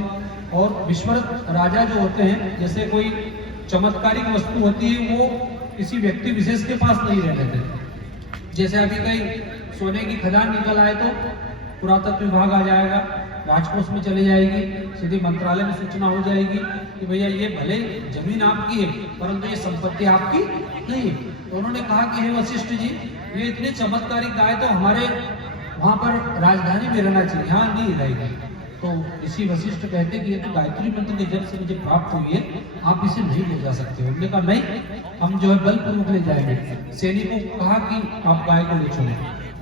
और विश्वरथ राजा जो होते हैं, जैसे कोई चमत्कारिक वस्तु होती है वो किसी व्यक्ति विशेष के पास नहीं रहने देते। जैसे अभी कहीं सोने की खदान निकल आए तो पुरातत्व विभाग आ जाएगा, राजकोष में चली जाएगी, सीधे मंत्रालय में सूचना हो जाएगी कि भैया ये भले जमीन आपकी है परंतु ये संपत्ति आपकी नहीं है। तो उन्होंने कहा कि हे वशिष्ठ जी, ये इतनी चमत्कारिक गाय तो हमारे वहां पर राजधानी में रहना चाहिए, यहाँ नहीं रहेगी। तो ऋषि वशिष्ठ कहते कि ये तो गायत्री मंत्र के जप से मुझे प्राप्त हुई है, आप इसे नहीं ले जा सकते। उन्होंने कहा नहीं, हम जो है बलपूर्वक ले जाएंगे। सैनिकों को कहा कि आप गाय को ले चले।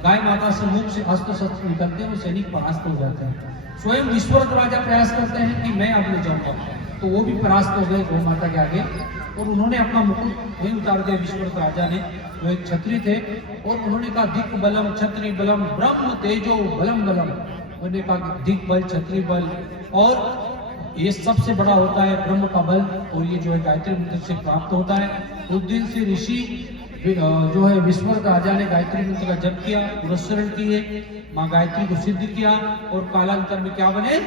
गाय माता से मुख से अस्त्र शस्त्र निकलते हैं और सैनिक परास्त हो जाते हैं। स्वयं विश्वरथ राजा प्रयास करते हैं कि मैं अब ले जाऊंगा, तो वो भी परास्त हो गए गौ माता के आगे और उन्होंने अपना मुकुट वही उतार दिया। विश्वरथ राजा ने, वो एक क्षत्रिय थे, और उन्होंने कहा दिक् बलम क्षत्रिय बलम ब्रह्म तेजो बलम बलम। उन्होंने कहा दिक् बल, क्षत्रिय बल, और ये सबसे बड़ा होता है ब्रह्म का बल, और ये जो है गायत्री मंत्र से प्राप्त होता है। उस दिन से ऋषि जो है विश्वरथ राजा ने गायत्री मंत्र का जप किया, पुरस्करण किए, माँ गायत्री को सिद्ध किया और कालांतर में क्या बने?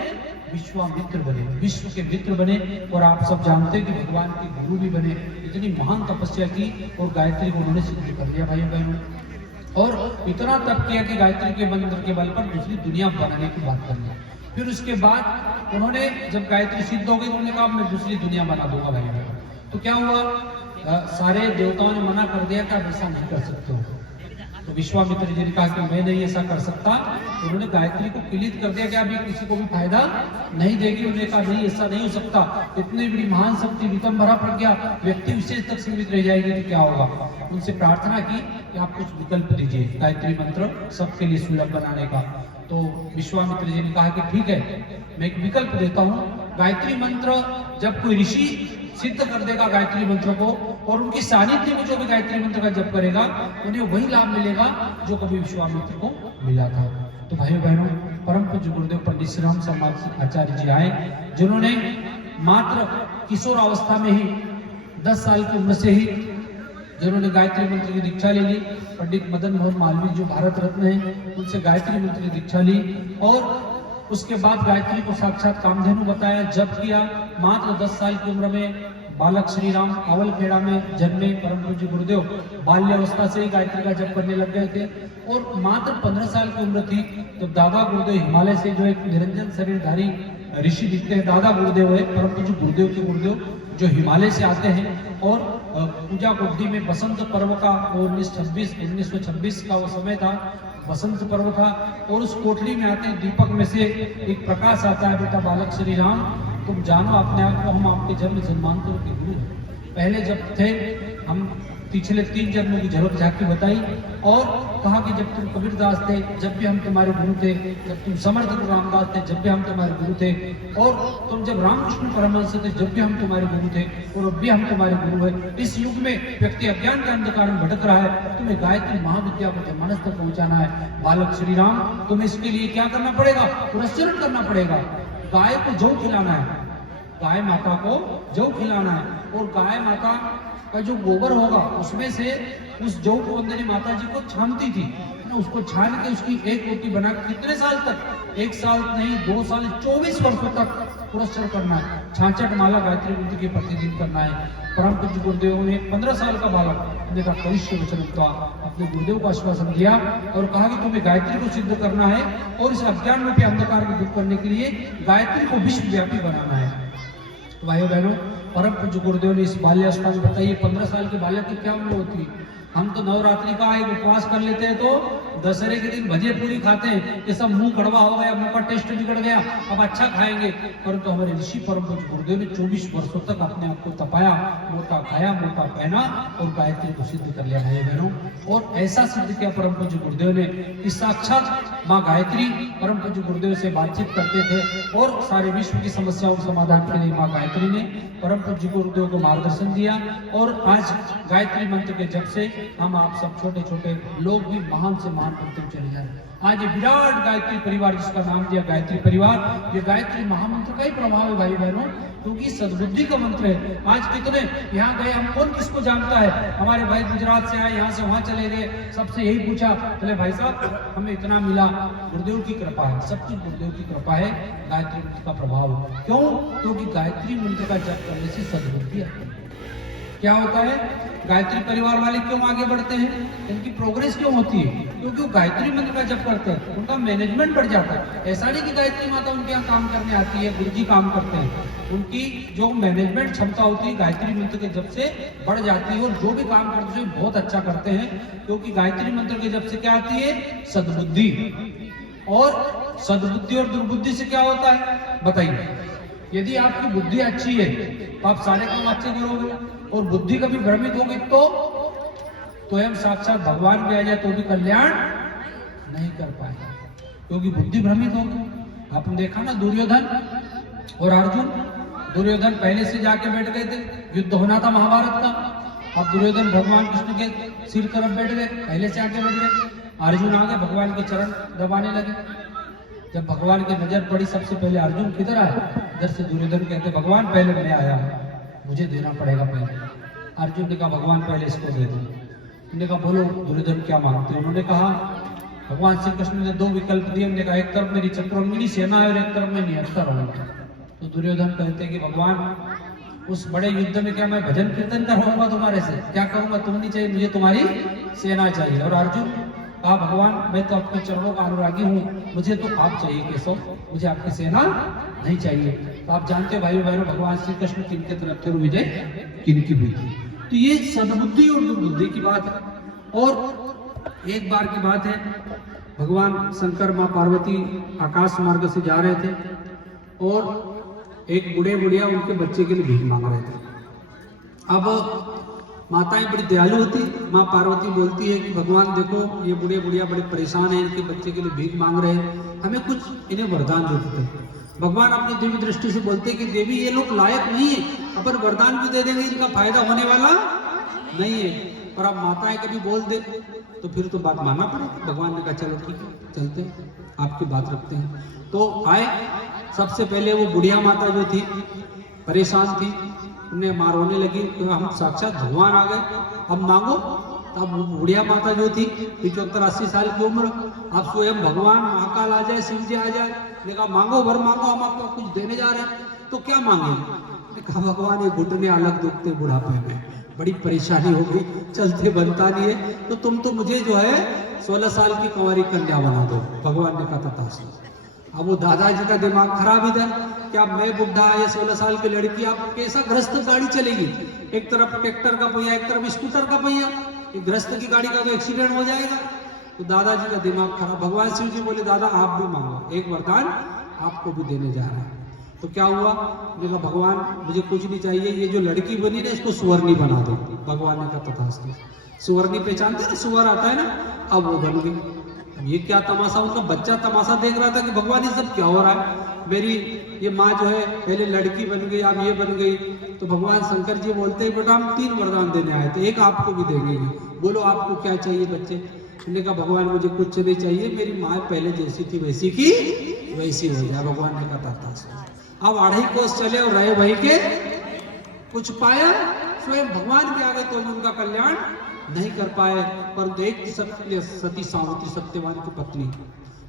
विश्वामित्र बने, विश्व के मित्र बने। और आप सब जानते हैं कि भगवान के गुरु भी बने। इतनी महान तपस्या की और गायत्री को उन्होंने सिद्ध कर दिया भाइयों बहनों, और इतना तप किया कि गायत्री के मंत्र के बल पर दूसरी दुनिया बनाने की बात कर ली। फिर उसके बाद उन्होंने जब गायत्री सिद्ध हो गई, उन्होंने कहा मैं दूसरी दुनिया बना दूंगा भाइयों बहनों। तो क्या हुआ? सारे देवताओं ने मना कर दिया कि आप ऐसा नहीं कर सकते हो। तो विश्वामित्र जी ने कहा कि मैं नहीं ऐसा कर सकता। उन्होंने गायत्री को किलित कर दिया कि अभी किसी को भी फायदा नहीं देगी। उन्होंने कहा नहीं, ऐसा नहीं हो सकता, इतनी बड़ी महान शक्ति वितंभरा प्रज्ञा व्यक्ति विशेष तक सीमित रह जाएगी तो क्या होगा। उनसे प्रार्थना की कि आप कुछ विकल्प दीजिए गायत्री मंत्र सबके लिए सुलभ बनाने का। तो विश्वामित्र जी ने कहा कि ठीक है, मैं एक विकल्प देता हूँ। गायत्री मंत्र जब कोई ऋषि सिद्ध कर देगा गायत्री मंत्र को, और उनकी सानिध्य में जो भी गायत्री मंत्र का जप करेगा, उन्हें वही लाभ मिलेगा जो कभी विश्वामित्र को मिला था। तो भाइयों बहनों, परम पूज्य गुरुदेव पंडित श्री राम शर्मा आचार्य जी आए, जिन्होंने मात्र किशोर अवस्था में ही 10 साल की उम्र से ही जिन्होंने गायत्री मंत्र की दीक्षा ले ली। पंडित मदन मोहन मालवीय जो भारत रत्न है, उनसे गायत्री मंत्र की दीक्षा ली, और उसके बाद गायत्री को साक्षात कामधेनु बताया, जप किया। मात्र 10 साल की उम्र में बालक श्री राम अवलखेड़ा में जन्मे परम पूज्य गुरुदेव बाल्यावस्था से ही गायत्री का जप करने लग गए थे और मात्र 15 साल की उम्र थी जब दादा गुरुदेव हिमालय से जो एक निरंजन शरीरधारी ऋषि दिखते हैं, दादा गुरुदेव है परम पूज्य गुरुदेव के गुरुदेव जो हिमालय से आते हैं और पूजा कुटी में बसंत पर्व का 1926 का वो समय था, बसंत पर्व था और उस कोठरी में आते हैं, दीपक में से एक प्रकाश आता है, बेटा बालक श्री राम तुम जानो अपने आप को हम आपके जन्म जन्मांतर के गुरु हैं। पहले जब थे हम पिछले 3 जन्मों की झलक झांकी बताई और कहा कि जब तुम कबीरदास थे जब भी हम तुम्हारे गुरु थे, जब तुम समर्थ रामदास थे जब भी हम तुम्हारे गुरु थे और तुम जब रामकृष्ण परमहंस थे जब भी हम तुम्हारे गुरु थे और अब भी हम तुम्हारे गुरु हैं। इस युग में व्यक्ति अज्ञान के अंधकार में भटक रहा है, तुम्हें गायत्री महाविद्या को जनमानस तक पहुंचाना है। बालक श्री राम तुम्हें इसके लिए क्या करना पड़ेगा, पुरस्चरण करना पड़ेगा। गाय को जौ खिलाना है, गाय माता को जौ खिलाना है और गाय माता का जो गोबर होगा उसमें से उस जौ को वंदनी माता जी को छानती थी ना, उसको छान के उसकी एक रोटी बना कितने साल तक, 1 साल नहीं 2 साल 24 वर्षों तक पुरस्कार करना है। 66 माला गायत्री मंत्र की प्रतिदिन करना है। परम पूज्य गुरुदेव ने 15 साल का बालक ने कहा करिष्य वचन का अपने गुरुदेव को आश्वासन दिया और कहा कि तुम्हें गायत्री को सिद्ध करना है और इस अज्ञान रूपी अंधकार को दूर करने के लिए गायत्री को विश्वव्यापी बनाना है। भाइयों बहनों, परम पूज्य गुरुदेव ने इस बाल्यावस्था में बताइए 15 साल के बालक की क्या उम्र होती है। हम तो नवरात्रि का एक उपवास कर लेते हैं तो दशहरे के दिन भजे पूरी खाते हैं, ये सब मुंह कड़वा हो गया, मुंह का टेस्ट बिगड़ गया, अब अच्छा खाएंगे। परंतु तो हमारे ऋषि परम पूज्य गुरुदेव ने 24 वर्षों तक अपने आप को तपाया, मोटा खाया, मोटा पहना और गायत्री को सिद्ध कर लिया भाई बहनों। और ऐसा सिद्ध किया परम पूज्य गुरुदेव ने कि साक्षात माँ गायत्री परम पूज्य गुरुदेव से बातचीत करते थे और सारे विश्व की समस्याओं के समाधान के लिए माँ गायत्री ने परम पूज्य गुरुदेव को मार्गदर्शन दिया। और आज गायत्री मंत्र के जप से हम आप सब छोटे छोटे लोग भी महान से महान बनते चले जा रहे हैं। आज ये विराट गायत्री परिवार जिसका नाम दिया गायत्री परिवार, ये गायत्री महामंत्र का ही प्रभाव है भाई बहनों, क्योंकि सद्बुद्धि का मंत्र है। आज कितने यहाँ गए, हम कौन किसको जानता है, हमारे भाई गुजरात से आए, यहाँ से वहां चले गए, सबसे यही पूछा बोले भाई साहब हमें इतना मिला, गुरुदेव की कृपा है, सब कुछ गुरुदेव की कृपा है, गायत्री मंत्र का प्रभाव। क्यों? क्योंकि गायत्री मंत्र का जप करने से सद्बुद्धि आती है। क्या होता है, गायत्री परिवार वाले क्यों आगे बढ़ते हैं, इनकी प्रोग्रेस क्यों होती है, क्योंकि वो गायत्री मंत्र का जप करते हैं, उनका मैनेजमेंट बढ़ जाता है। ऐसा नहीं कि गायत्री माता उनके यहाँ काम करने आती है, गुरुजी काम करते हैं, उनकी जो मैनेजमेंट क्षमता होती है गायत्री मंत्र के जप से बढ़ जाती है और जो भी काम करते हैं बहुत अच्छा करते हैं, क्योंकि गायत्री मंत्र के जप से क्या आती है, सद्बुद्धि। और सद्बुद्धि और दुर्बुद्धि से क्या होता है बताइए। यदि आपकी बुद्धि अच्छी है तो आप सारे काम अच्छे करोगे और बुद्धि कभी भ्रमित होगी तो हम साक्षात भगवान भी आ जाए तो भी कल्याण नहीं कर पाएगा, क्योंकि बुद्धि भ्रमित होगी। आपने देखा ना दुर्योधन और अर्जुन, दुर्योधन पहले से जाके बैठ गए थे, युद्ध होना था महाभारत का, अब दुर्योधन भगवान कृष्ण के सिर तरफ बैठ गए, पहले से आके बैठ गए। अर्जुन आगे भगवान के चरण दबाने लगे, जब भगवान की नजर पड़ी सबसे पहले अर्जुन किधर आया, इधर से दुर्योधन कहते भगवान पहले मैं आया, मुझे देना पड़ेगा पहले। अर्जुन ने कहा भगवान पहले इसको दे दो। उन्होंने कहा बोलो दुर्योधन क्या मांगते हो। उन्होंने कहा भगवान श्री कृष्ण ने 2 विकल्प दिए, उन्होंने कहा एक तरफ मेरी चक्रंगिनी सेना है और एक तरफ मैं निहत्था रहूंगा। तो दुर्योधन कहते कि भगवान उस बड़े युद्ध में क्या मैं भजन कीर्तन करवाऊंगा तुम्हारे से, क्या कहूंगा, तुम नहीं चाहिए, मुझे तुम्हारी सेना चाहिए। और अर्जुन कहा भगवान मैं तो आपके चरणों का अनुरागी हूँ, मुझे तो आप चाहिए केशव, मुझे आपकी सेना नहीं चाहिए। तो आप जानते हो भाइयों बहनों भगवान श्री कृष्ण किनके तरफ थे और विजय किनकी हुई थी। तो ये सद्बुद्धि और दुर्बुद्धि की बात है। और एक बार की बात है, भगवान शंकर माँ पार्वती आकाश मार्ग से जा रहे थे और एक बूढ़े बुढ़िया उनके बच्चे के लिए भीख मांग रहे थे। अब माताएं बड़ी दयालु होती, माँ पार्वती बोलती है कि भगवान देखो ये बूढ़े बुढ़िया बड़े परेशान हैं, इनके बच्चे के लिए भीख मांग रहे हैं, हमें कुछ इन्हें वरदान देते थे। भगवान अपनी दिव्य दृष्टि से बोलते कि देवी ये लोग लायक नहीं है, अपन वरदान भी दे देंगे इनका फायदा होने वाला नहीं है, और अब माताएं कभी बोल दे तो फिर तो बात मानना पड़ेगा। भगवान ने कहा चलो ठीक है चलते आपकी बात रखते हैं। तो आए, सबसे पहले वो बुढ़िया माता जो थी परेशान थी, उन्हें मार होने लगी, तो हम साक्षात भगवान आ गए, अब मांगो। तब बुढ़िया माता जो थी 75-80 साल की उम्र, अब स्वयं भगवान महाकाल आ जाए, शिव जी आ जाए, ने कहा मांगो भर मांगो, हम आपको कुछ देने जा रहे हैं। तो क्या मांगे, मैंने कहा भगवान ये घुटने अलग दुखते बुढ़ापे में, बड़ी परेशानी हो गई, चलते बनता नहीं है, तो तुम तो मुझे जो है 16 साल की कुंवारी कन्या बना दो। भगवान ने कहा तथास्तु। अब वो दादाजी का दिमाग खराब इधर, क्या मैं बुढ़ा या 16 साल की लड़की, आप कैसा ग्रस्त गाड़ी चलेगी, एक तरफ ट्रैक्टर का पहिया एक तरफ स्कूटर का पहिया, एक ग्रस्त की गाड़ी का तो एक्सीडेंट हो जाएगा। तो दादाजी का दिमाग खराब। भगवान शिव जी बोले दादा आप भी मांगो, एक वरदान आपको भी देने जा रहा है। तो क्या हुआ, मैंने कहा भगवान मुझे कुछ नहीं चाहिए, ये जो लड़की बनी ना इसको सुवर्णी बना दो। भगवान ने कहा तथास्तु। सुवर्णी पहचानते ना, सुअर आता है ना, अब वो बन गई। अब ये क्या तमाशा, उनका बच्चा तमाशा देख रहा था कि भगवान ये सब क्या हो रहा है, मेरी ये माँ जो है पहले लड़की बन गई अब ये बन गई। तो भगवान शंकर जी बोलते हैं बेटा हम 3 वरदान देने आए थे, एक आपको भी देंगे, बोलो आपको क्या चाहिए बच्चे। मैंने कहा भगवान मुझे कुछ नहीं चाहिए, मेरी माँ पहले जैसी थी वैसी की वैसी हो जाए। भगवान ने कहा था। अब 2.5 कोस चले और रहे वही के, कुछ पाया स्वयं भगवान भी आ गए तो उनका कल्याण नहीं कर पाए। परंतु एक सती सावित्री सत्यवान की पत्नी,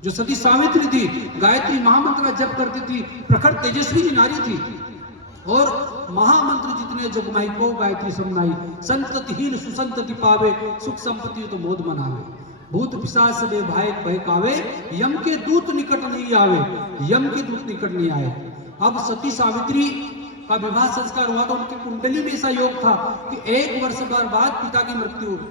जो सती सावित्री थी, गायत्री महामंत्र का जप करती थी, प्रखर तेजस्वी नारी थी और महामंत्र जितने जगमाई को गायत्री समनाई, संततिहीन सुसंतति पावे, सुख संपत्ति तो मोद मनावे, भूत पिशाच से भय कावे, यम के दूत निकट नहीं आवे, यम के दूत निकट नहीं आए। अब सती सावित्री का विवाह संस्कार हुआ तो उनकी कुंडली में ऐसा योग था कि 1 वर्ष बाद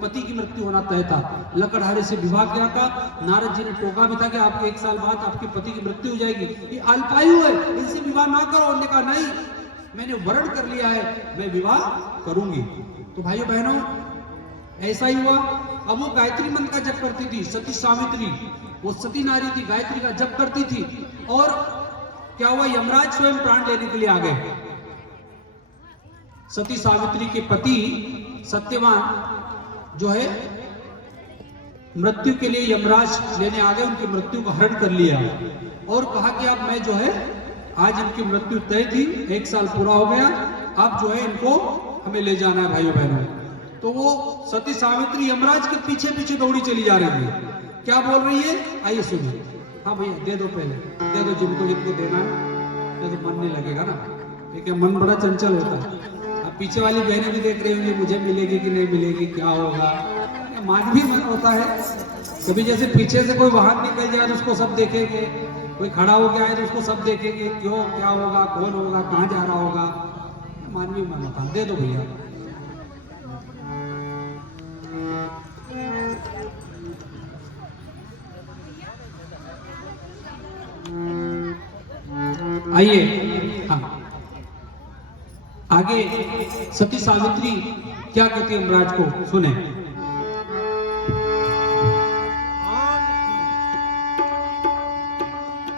पति की मृत्यु होना तय था। लकड़हारे से विवाह किया था, नारद जी ने टोका भी था कि आपके 1 साल बाद आपके पति की मृत्यु हो जाएगी, ये अल्पायु है, इनसे विवाह ना करो। उन्होंने कहा नहीं, मैंने वर्ण कर लिया है, मैं विवाह करूंगी। तो भाइयों बहनों ऐसा ही हुआ। अब वो गायत्री मंत्र का जप करती थी, सती सावित्री, वो सती नारी थी, गायत्री का जप करती थी। और क्या हुआ, यमराज स्वयं प्राण लेने के लिए आ गए। सती सावित्री के पति सत्यवान जो है मृत्यु के लिए यमराज लेने आ गए, उनकी मृत्यु को हरण कर लिया और कहा कि अब मैं जो है आज इनकी मृत्यु तय थी, 1 साल पूरा हो गया, अब जो है इनको हमें ले जाना है भाइयों बहनों। तो वो सती सावित्री यमराज के पीछे पीछे दौड़ी चली जा रही है। क्या बोल रही है, आइए सुनिए। हाँ भैया दे दो, पहले दे दो, जिनको जिनको देना है, तो मन नहीं लगेगा ना, ठीक है, मन बड़ा चंचल होता है। अब पीछे वाली बहनें भी देख रही होंगी मुझे मिलेगी कि नहीं मिलेगी, क्या होगा, मानवीय मन होता है। कभी जैसे पीछे से कोई वाहन निकल जाए तो उसको सब देखेंगे, कोई खड़ा हो गया है तो उसको सब देखेंगे, क्यों, क्या होगा, कौन होगा, कहाँ जा रहा होगा, मानवीय मन होता है। दे दो भैया। आइए, हाँ आगे सती सावित्री क्या कहती है यमराज को, सुने।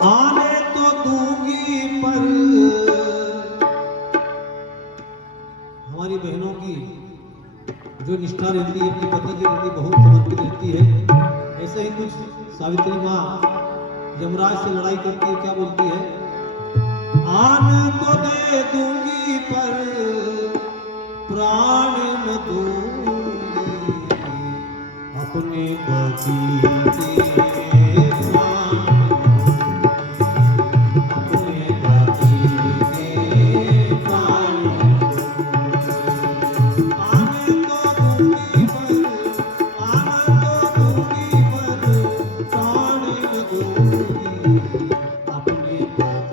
आने तो दूंगी पर हमारी बहनों की जो निष्ठा रहती है, अपने पति के प्रति बहुत समर्पित रहती है, ऐसे ही कुछ सावित्री माँ यमराज से लड़ाई करती है। क्या बोलती है, आन तो दे दूंगी पर प्राण न दूंगी, अपने पति के प्राण, अपने पति के प्राण। आन तो दूंगी पर, आन तो दूंगी पर प्राण न दूंगी, अपने पति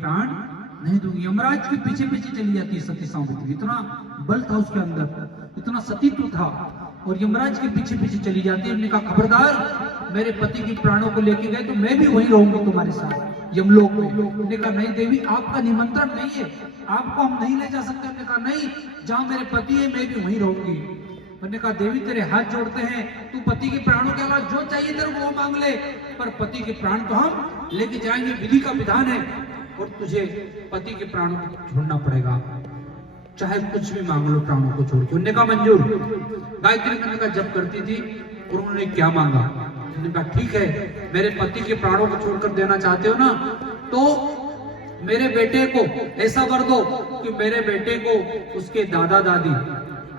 प्राण नहीं दूंगी। यमराज के पीछे पीछे चली जाती है सती सावित्री, इतना बल था उसके अंदर, इतना सतीत्व था, और यमराज के पीछे पीछे चली जाती है। हमने कहा खबरदार, मेरे पति के प्राणों को लेके गए तो मैं भी वहीं रहूंगी तुम्हारे साथ यमलोक में। हमने कहा नहीं देवी, आपका निमंत्रण नहीं है, आपको हम नहीं ले जा सकते। हमने कहा नहीं, जहां मेरे पति है मैं भी वहीं रहूंगी। मैंने कहा देवी तेरे हाथ जोड़ते हैं, तू पति के प्राणों के अलावा जो चाहिए तेरे को वो मांग ले, पर पति के प्राण तो हम लेके जाएंगे, विधि का विधान है, और तुझे पति के प्राणों को छोड़ना पड़ेगा, चाहे कुछ भी मांग लो प्राणों को छोड़ के। उन्होंने कहा मंजूर। गायत्री मंत्र का जप करती थी और उन्होंने क्या मांगा, उन्होंने कहा ठीक है, मेरे पति के प्राणों को छोड़कर देना चाहते हो ना, तो मेरे बेटे को ऐसा वर दो कि मेरे बेटे को उसके दादा दादी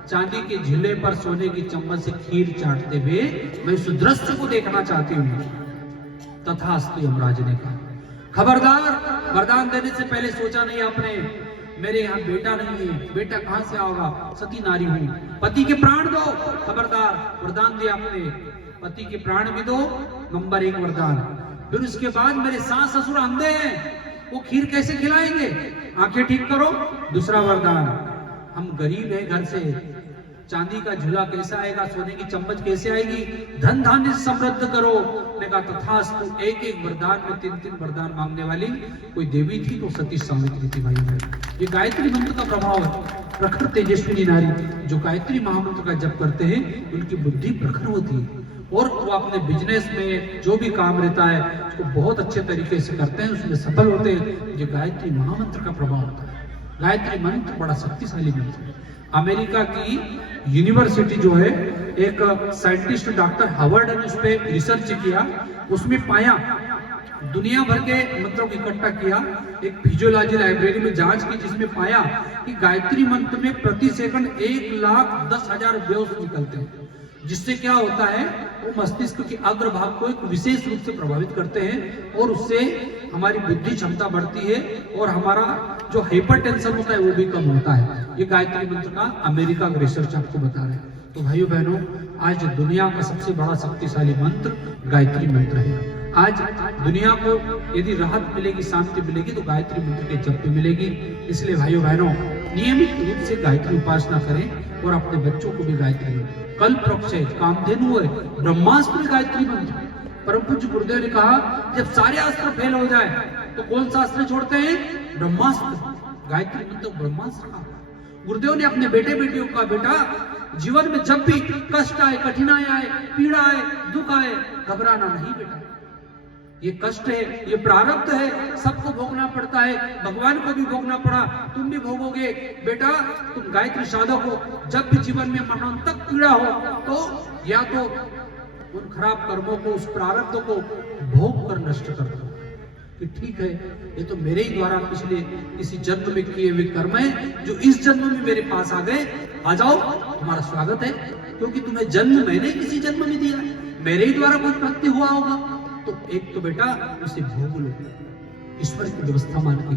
चांदी के झिल्ले पर सोने की चम्मच से खीर चाटते हुए मैं उस दृश्य को देखना चाहती हूँ। तथास्तु यमराज ने कहा। खबरदार, वरदान देने से पहले सोचा नहीं आपने, मेरे यहाँ बेटा नहीं है, बेटा कहां से आओगा, सती नारी हूं, पति के प्राण दो। खबरदार, वरदान दिया आपने, पति के प्राण भी दो, नंबर 1 वरदान। फिर उसके बाद मेरे सास ससुर अंधे हैं, वो खीर कैसे खिलाएंगे, आंखें ठीक करो। दूसरा वरदान, हम गरीब है, घर से चांदी का झूला कैसे आएगा, सोने की चम्मच कैसे आएगी, धन धान्य समृद्ध करो। ने कहा तथास्तु। एक एक वरदान में 3-3 वरदान मांगने वाली कोई देवी थी तो सती सावित्री थी। भाई ये गायत्री मंत्र का प्रभाव है। प्रखर तेजस्विनी नारी जो गायत्री महामंत्र का जप करते हैं उनकी बुद्धि प्रखर होती है, और वो अपने बिजनेस में जो भी काम रहता है उसको बहुत अच्छे तरीके से करते हैं, उसमें सफल होते हैं। ये गायत्री महामंत्र का प्रभाव होता है। गायत्री मंत्र बड़ा शक्तिशाली मंत्र है। अमेरिका की यूनिवर्सिटी जो है, एक साइंटिस्ट डॉक्टर हार्वर्ड ने उस पर रिसर्च किया, उसमें पाया, दुनिया भर के मंत्रों को इकट्ठा किया, एक फिजियोलॉजी लाइब्रेरी में जांच की, जिसमें पाया कि गायत्री मंत्र में प्रति सेकंड 1,10,000 बेहोश निकलते हैं, जिससे क्या होता है वो मस्तिष्क के अग्रभाग को एक विशेष रूप से प्रभावित करते हैं, और उससे हमारी बुद्धि क्षमता बढ़ती है, और हमारा जो हाइपरटेंशन होता है वो भी कम होता है। ये गायत्री मंत्र का अमेरिका का रिसर्च आपको बता रहे हैं। तो भाइयों बहनों, आज दुनिया का सबसे बड़ा शक्तिशाली मंत्र गायत्री मंत्र है। आज दुनिया को यदि राहत मिलेगी, शांति मिलेगी, तो गायत्री मंत्र के जप में मिलेगी। इसलिए भाइयों बहनों, नियमित रूप से गायत्री उपासना करें, और अपने बच्चों को भी गायत्री मंत्र, कल्प वृक्ष है, कामधेनु है, ब्रह्मास्त्र गायत्री मंत्र। परम पूज्य गुरुदेव ने कहा, जब सारे अस्त्र फेल हो जाए तो कौन सा अस्त्र छोड़ते हैं, ब्रह्मास्त्र। गायत्री मंत्र ब्रह्मास्त्र का। गुरुदेव ने अपने बेटे बेटियों का, बेटा जीवन में जब भी कष्ट आए, कठिनाई आए, पीड़ा आए, दुख आए, घबराना नहीं बेटा, ये कष्ट है, ये प्रारब्ध है, सबको भोगना पड़ता है, भगवान को भी भोगना पड़ा, तुम भी भोगोगे बेटा। तुम गायत्री साधक हो, जब भी जीवन में मरणोत्तक पीड़ा हो तो या तो उन खराब कर्मों को, उस प्रारब्ध को भोग कर नष्ट कर दो कि ठीक है, ये तो मेरे ही द्वारा पिछले किसी जन्म में किए हुए कर्म है जो इस जन्म में मेरे पास आ गए, आ जाओ, तुम्हारा स्वागत है, क्योंकि तुम्हें जन्म मैंने किसी जन्म में दिया, मेरे ही द्वारा कुछ प्रत्य हुआ होगा, तो एक तो बेटा उसे भोग लो, ईश्वर की व्यवस्था मान के।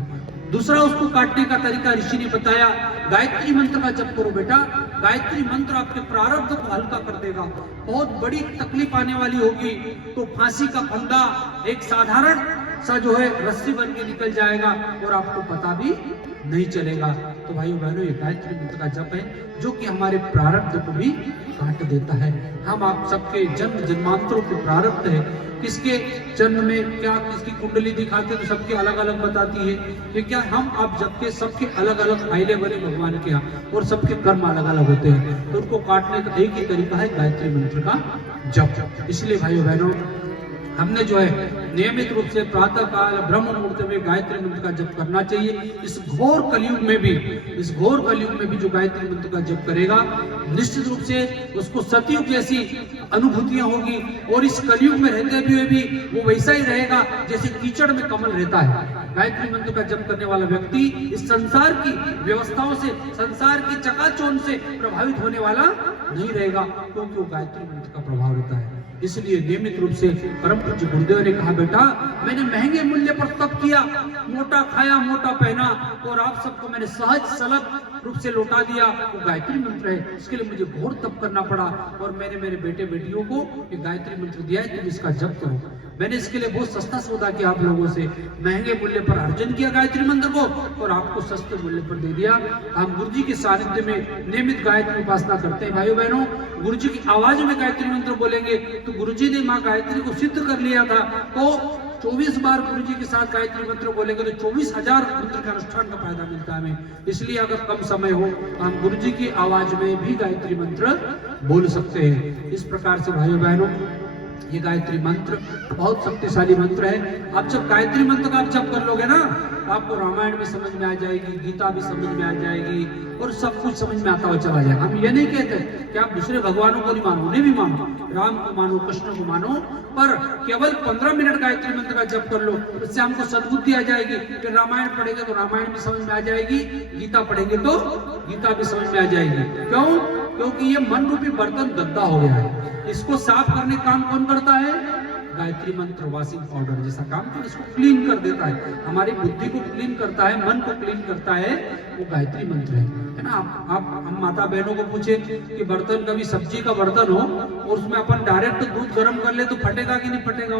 दूसरा, उसको काटने का तरीका ऋषि ने बताया, गायत्री मंत्र का जप करो बेटा। गायत्री मंत्र आपके प्रारब्ध को हल्का कर देगा। बहुत बड़ी तकलीफ आने वाली होगी तो फांसी का फंदा एक साधारण सा जो है रस्सी बन के निकल जाएगा, और आपको पता भी नहीं चलेगा। तो भाइयों बहनों, ये गायत्री मंत्र का जप है जो कि हमारे प्रारब्ध को भी काट देता है। हम आप सबके जन्म जन्मांतरों के प्रारब्ध है, किसके जन्म में क्या, किसकी कुंडली दिखाते तो सबके अलग अलग बताती है, ये क्या हम आप जब के सबके अलग अलग फाइले बने भगवान के यहाँ, और सबके कर्म अलग अलग होते हैं, तो उनको काटने का एक ही तरीका है गायत्री मंत्र का जप। इसलिए भाइयों बहनों, हमने जो है नियमित रूप से प्रातः काल ब्रह्म मुहूर्त में गायत्री मंत्र का जप करना चाहिए। इस घोर कलयुग में भी जो गायत्री मंत्र का जप करेगा, निश्चित रूप से उसको सतयुग जैसी अनुभूतियां होगी, और इस कलयुग में रहते हुए भी वो वैसा ही रहेगा जैसे कीचड़ में कमल रहता है। गायत्री मंत्र का जप करने वाला व्यक्ति इस संसार की व्यवस्थाओं से, संसार की चकाचौंध से प्रभावित होने वाला नहीं रहेगा, क्योंकि वो गायत्री मंत्र का प्रभाव रहता है। इसलिए नियमित रूप से परम पूज्य गुरुदेव ने कहा, बेटा मैंने महंगे मूल्य पर तप किया, मोटा खाया मोटा पहना, और आप सबको मैंने सहज सलभ रूप से लौटा दिया, वो गायत्री मंत्र है। इसके लिए मुझे बहुत तप करना पड़ा और मैंने मेरे बेटे बेटियों को ये गायत्री मंत्र दिया है, तुम इसका जप करो। मैंने इसके लिए बहुत सस्ता सौदा किया, आप लोगों से महंगे मूल्य पर अर्जन किया गायत्री मंत्र को और आपको सस्ते मूल्य पर दे दिया। हम गुरु जी के सानिध्य में नियमित गायत्री उपासना करते हैं भाइयों बहनों। गुरु जी की आवाज में गायत्री मंत्र बोलेंगे तो गुरु जी ने माँ गायत्री को सिद्ध कर लिया था। तो 24 बार गुरु जी के साथ गायत्री मंत्र बोलेंगे तो 24,000 मंत्र का अनुष्ठान का फायदा मिलता है हमें। इसलिए अगर कम समय हो तो हम गुरु जी की आवाज में भी गायत्री मंत्र बोल सकते हैं। इस प्रकार से भाइयों बहनों ये गायत्री मंत्र बहुत शक्तिशाली मंत्र है। आप जब गायत्री मंत्र का आप जप कर लोगे ना, आपको रामायण भी समझ में आ जाएगी, गीता भी समझ में आ जाएगी और सब कुछ समझ में आता हुआ चला जाएगा। हम ये नहीं कहते कि आप दूसरे भगवानों को नहीं मानो, उन्हें भी मानो, राम को मानो, कृष्ण को मानो, पर केवल 15 मिनट गायत्री मंत्र का जप कर लो, इससे हमको सद्बुद्धि आ जाएगी। फिर रामायण पढ़ेंगे तो रामायण भी समझ में आ जाएगी, गीता पढ़ेंगे तो गीता भी समझ में आ जाएगी। क्यों? क्योंकि ये मन रूपी बर्तन गंदा हो गया है। इसको साफ करने काम कौन करता है? गायत्री मंत्र वॉशिंग पाउडर जैसा काम कर इसको क्लीन कर देता है, हमारी बुद्धि को क्लीन करता है, मन को क्लीन करता है, वो गायत्री मंत्र है ना। आप हम माता बहनों को पूछे कि बर्तन कभी सब्जी का बर्तन हो और उसमें अपन डायरेक्ट दूध गर्म कर ले तो फटेगा कि नहीं फटेगा?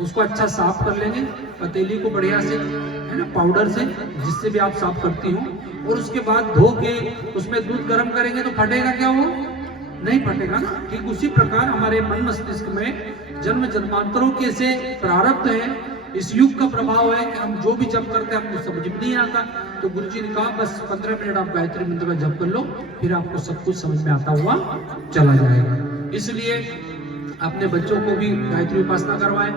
उसको अच्छा साफ कर लेंगे पतीली को बढ़िया से, है ना, पाउडर से, जिससे भी आप साफ करती हो, और उसके बाद धो के उसमें दूध गर्म करेंगे तो फटेगा क्या? वो नहीं फटेगा ना। ठीक उसी प्रकार हमारे मन मस्तिष्क में जन्म जन्मांतरों के से प्रारब्ध है, इस युग का प्रभाव है कि हम जो भी जप करते हैं हमको समझ में नहीं आता। तो गुरु जी ने कहा बस 15 मिनट आप गायत्री मंत्र का जप कर लो, फिर आपको सब कुछ समझ में आता हुआ चला जाएगा। इसलिए अपने बच्चों को भी गायत्री उपासना करवाएं,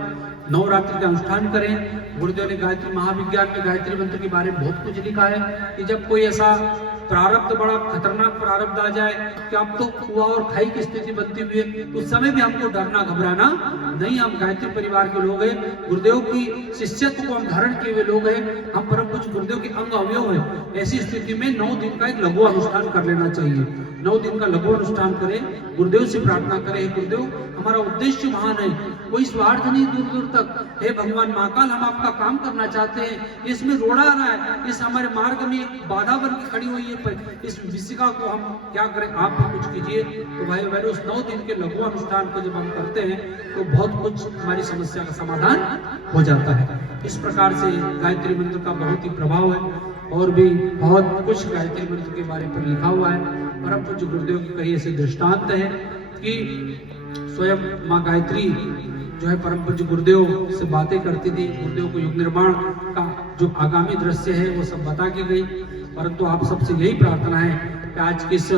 नवरात्रि का अनुष्ठान करें। गुरुदेव ने गायत्री महाविज्ञान में गायत्री मंत्र के बारे में बहुत कुछ लिखा है कि जब कोई ऐसा प्रारब्ध, बड़ा खतरनाक प्रारब्ध आ जाए कि आप तो कुआं और खाई की स्थिति बनती हुई है, उस समय भी हमको डरना घबराना नहीं। हम गायत्री परिवार के लोग हैं, गुरुदेव की शिष्यत्व को हम धारण किए हुए लोग हैं, हम परम पूज्य गुरुदेव के अंग अवयव हैं। ऐसी स्थिति में 9 दिन का एक लघु अनुष्ठान कर लेना चाहिए। 9 दिन का लघु अनुष्ठान करें, गुरुदेव से प्रार्थना करें, गुरुदेव हमारा उद्देश्य महान है, कोई स्वार्थ नहीं दूर दूर तक। हे भगवान महाकाल, हम आपका काम करना चाहते हैं, इसमें रोड़ा आ रहा है, इस हमारे मार्ग में एक बाधा बन के खड़ी हुई है, इस विषिका को हम क्या करें, आप भी कुछ कीजिए। तो भाई बहनों, उस 9 दिन के लघु अनुष्ठान को जब हम करते हैं तो बहुत कुछ हमारी समस्या का समाधान हो जाता है। इस प्रकार से गायत्री मंत्र का बहुत ही प्रभाव है और भी बहुत कुछ गायत्री मंत्र के बारे पर लिखा हुआ है। परम पूज्य गुरुदेव के कई ऐसे दृष्टांत हैं कि स्वयं माँ गायत्री जो है परम पूज्य गुरुदेव से बातें करती थी। गुरुदेव को युग निर्माण का जो आगामी दृश्य है वो सब बता के गई। परंतु आप सबसे यही प्रार्थना है कि आज के इस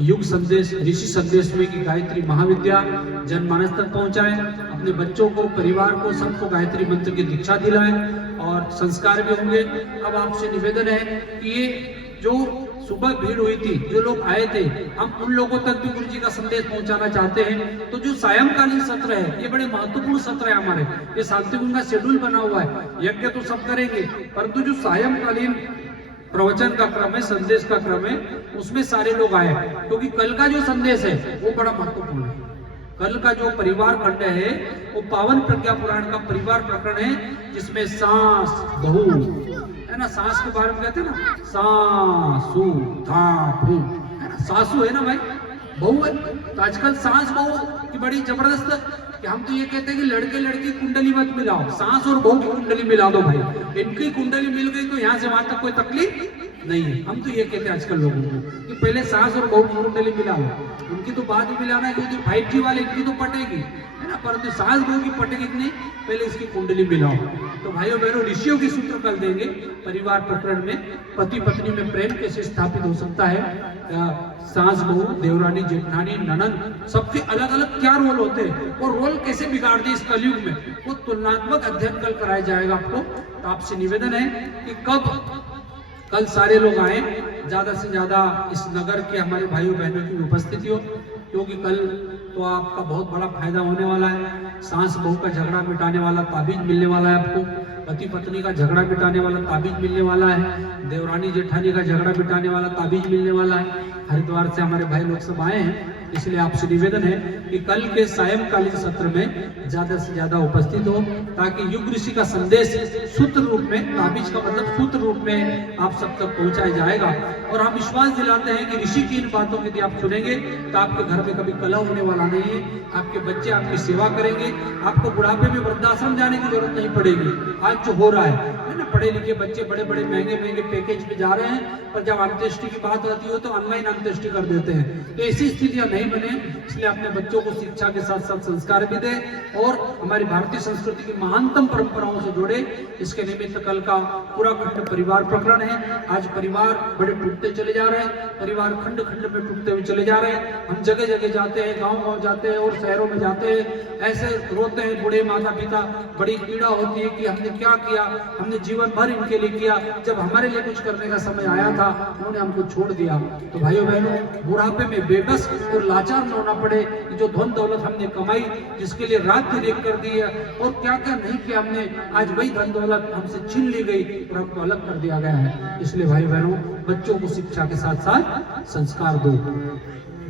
युग संदेश, ऋषि संदेश में कि गायत्री महाविद्या जनमानस तक पहुंचाएं, अपने बच्चों को, परिवार को, सबको गायत्री मंत्र की दीक्षा दिलाएं और संस्कार भी होंगे। अब आपसे निवेदन है कि ये जो सुबह भीड़ हुई थी, जो लोग आए थे, हम उन लोगों तक भी गुरु जी का संदेश पहुंचाना चाहते हैं। तो जो सायंकालीन सत्र है, ये बड़े महत्वपूर्ण सत्र है हमारे, ये शांतिकुंज का शेड्यूल बना हुआ है। यज्ञ तो सब करेंगे, परंतु जो सायंकालीन प्रवचन का क्रम है, संदेश का क्रम है, उसमें सारे लोग आए, क्योंकि कल का जो संदेश है वो बड़ा महत्वपूर्ण है। कल का जो परिवार खंड है वो पावन प्रज्ञा पुराण का परिवार प्रकरण है, जिसमें सास बहू है ना, सास के बारे में कहते हैं ना, सासू धापू है ना, सासू है ना भाई, बहू है। तो आजकल सास बहू की बड़ी जबरदस्त कि हम तो ये कहते हैं कि लड़के लड़की कुंडली मत मिलाओ, सास और बहू की कुंडली मिला दो भाई। इनकी कुंडली मिल गई तो यहाँ से वहां तक कोई तकलीफ नहीं है। हम तो ये कहते हैं आजकल लोगों को कि पहले सास और बहू की कुंडली मिला लो, उनकी तो बाद में मिलाना है, क्योंकि 5G वाले इनकी तो पटेगी है ना, परंतु सास बहू की पटेगी नहीं, पहले इसकी कुंडली मिलाओ। तो भाइयों बहनों, ऋषियों की सूत्र कल देंगे परिवार प्रकरण में, पति पत्नी में प्रेम कैसे स्थापित हो सकता है, सास बहू, देवरानी, जेठानी, ननद, सबके अलग अलग क्या रोल होते हैं और रोल कैसे बिगाड़ दे इस कलयुग में, वो तुलनात्मक अध्ययन कल कराया जाएगा आपको। तो आपसे निवेदन है कि कल सारे लोग आए, ज्यादा से ज्यादा इस नगर के हमारे भाइयों बहनों की उपस्थिति हो, क्योंकि कल तो आपका बहुत बड़ा फायदा होने वाला है। सास बहू का झगड़ा मिटाने वाला ताबीज मिलने वाला है आपको, पति पत्नी का झगड़ा मिटाने वाला ताबीज मिलने वाला है, देवरानी जेठानी का झगड़ा मिटाने वाला ताबीज मिलने वाला है। हरिद्वार से हमारे भाई लोग सब आए हैं, इसलिए आपसे निवेदन है कि कल के सायंकालीन सत्र में ज्यादा से ज्यादा उपस्थित हो, ताकि युग ऋषि का संदेश सूत्र रूप में, ताबीज का मतलब सूत्र रूप में आप सब तक पहुंचाया जाएगा। और हम विश्वास दिलाते हैं कि ऋषि की इन बातों की यदि आप सुनेंगे तो आपके घर में कभी कलह होने वाला नहीं है, आपके बच्चे आपकी सेवा करेंगे, आपको बुढ़ापे में वृद्धाश्रम जाने की जरूरत नहीं पड़ेगी। आज जो हो रहा है ना, पढ़े लिखे बच्चे बड़े बड़े महंगे महंगे पैकेज में जा रहे हैं, पर जब अंत्येष्टि की बात आती हो तो ऑनलाइन अंत्येष्टि कर देते हैं। तो ऐसी स्थितियां नहीं बने, इसलिए अपने बच्चों को शिक्षा के साथ साथ संस्कार भी दें और हमारी भारतीय संस्कृति की महानतम परंपराओं से जोड़े। इसके निमित्त कल का पूरा खंड परिवार प्रकरण है। आज परिवार बड़े टूटते चले जा रहे हैं, परिवार खंड खंड में टूटते हुए चले जा रहे हैं। हम जगह जगह जाते हैं, गाँव गाँव जाते हैं और शहरों में जाते हैं, ऐसे रोते हैं बूढ़े माता पिता, बड़ी पीड़ा होती है कि हमने क्या किया, हमने जीवन भर इनके लिए किया, जब हमारे लिए कुछ करने का समय आया था उन्होंने हमको छोड़ दिया। तो भाइयों बहनों, बुढ़ापे में बेबस और लाचार न होना पड़े। जो धन दौलत हमने कमाई, जिसके लिए रात दिन एक कर दी है और क्या क्या नहीं किया हमने, आज वही धन दौलत हमसे छीन ली गई और हमको अलग कर दिया गया है। इसलिए भाई बहनों, बच्चों को शिक्षा के साथ साथ संस्कार दो।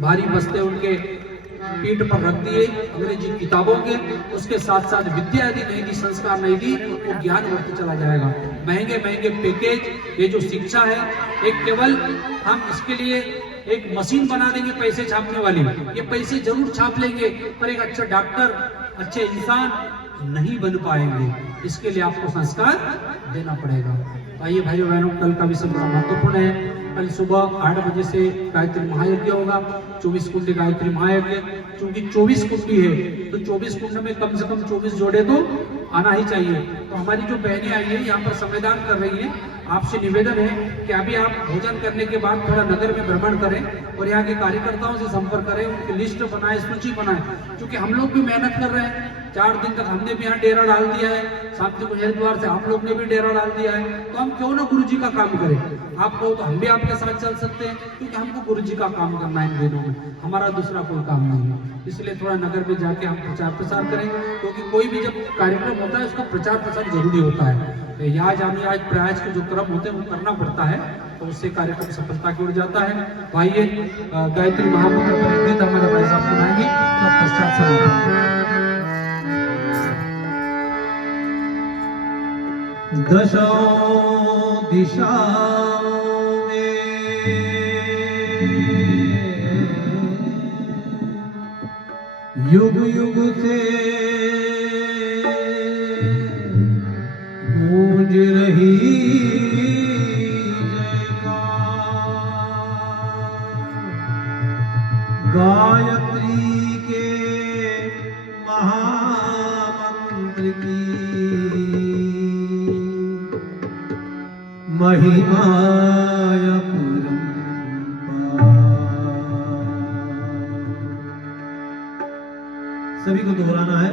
भारी बस्ते उनके पीठ पर रख दिए अंग्रेजी किताबों के, उसके साथ साथ विद्या यदि नहीं दी, संस्कार नहीं दी, तो ज्ञान बढ़ते चला जाएगा। महंगे महंगे पैकेज, ये जो शिक्षा है, एक केवल हम इसके लिए एक मशीन बना देंगे पैसे छापने वाली, ये पैसे जरूर छाप लेंगे, पर एक अच्छा डॉक्टर, अच्छे इंसान नहीं बन पाएंगे। इसके लिए आपको संस्कार देना पड़ेगा। आइए भाइयों बहनों, कल का विषय बड़ा महत्वपूर्ण है। कल सुबह 8 बजे से गायत्री महायज्ञ होगा, 24 कुंडी गायत्री महायज्ञ। क्योंकि 24 कुंडी है तो 24 कुंड में कम से कम 24 जोड़े तो आना ही चाहिए। तो हमारी जो बहनें आई है यहाँ पर संविधान कर रही है, आपसे निवेदन है कि अभी आप भोजन करने के बाद थोड़ा नगर में भ्रमण करें और यहाँ के कार्यकर्ताओं से संपर्क करें, उनकी लिस्ट बनाएं, सूची बनाएं। क्योंकि हम लोग भी मेहनत कर रहे हैं, 4 दिन तक हमने भी यहाँ डेरा डाल दिया है, साथ में हरिद्वार से आप लोग ने भी डेरा डाल दिया है, तो हम क्यों ना गुरु जी का काम करें। आप कहो तो हम भी आपके साथ चल सकते हैं, क्योंकि हमको गुरु जी का काम करना है इन दिनों में, हमारा दूसरा कोई काम नहीं है। इसलिए थोड़ा नगर में जाके हम प्रचार प्रसार करें, क्योंकि कोई भी जब कार्यक्रम होता है उसका प्रचार प्रसार जरूरी होता है। याज आज प्रयास के जो क्रम होते हैं वो करना पड़ता है, तो उससे कार्यक्रम सफलता की ओर जाता है। भाइये, गायत्री महामंत्र पर गीत हमारे भाई साहब सुनाएंगे, तब पश्चात समापन। दशों दिशाओं में युग युग से गूंज रही गायत्री के महामंत्र की महिमाय सभी को दोहराना है।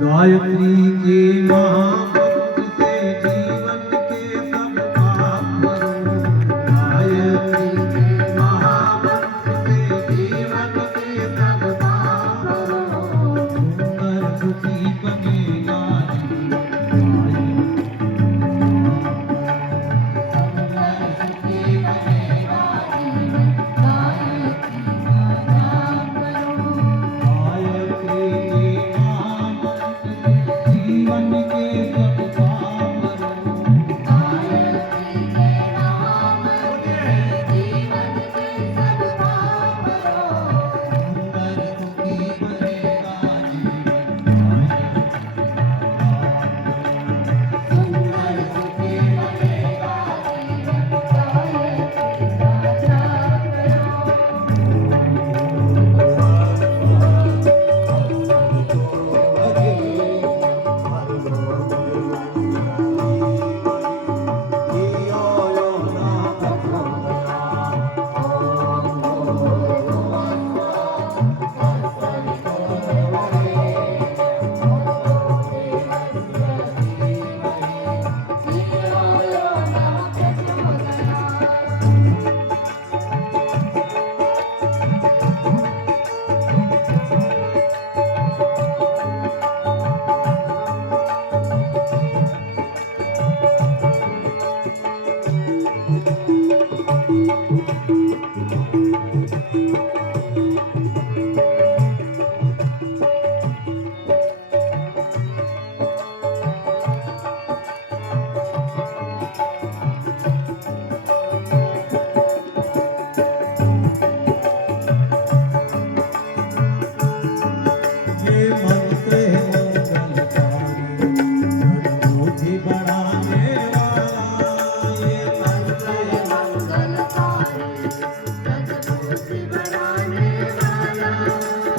गायत्री के महामंत्र से जीवन के सब पाप हरो। गायत्री के महामंत्र से जीवन के सब पाप हरो। सुंदर सुखी बनेगा जीवन के सब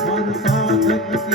हर साधक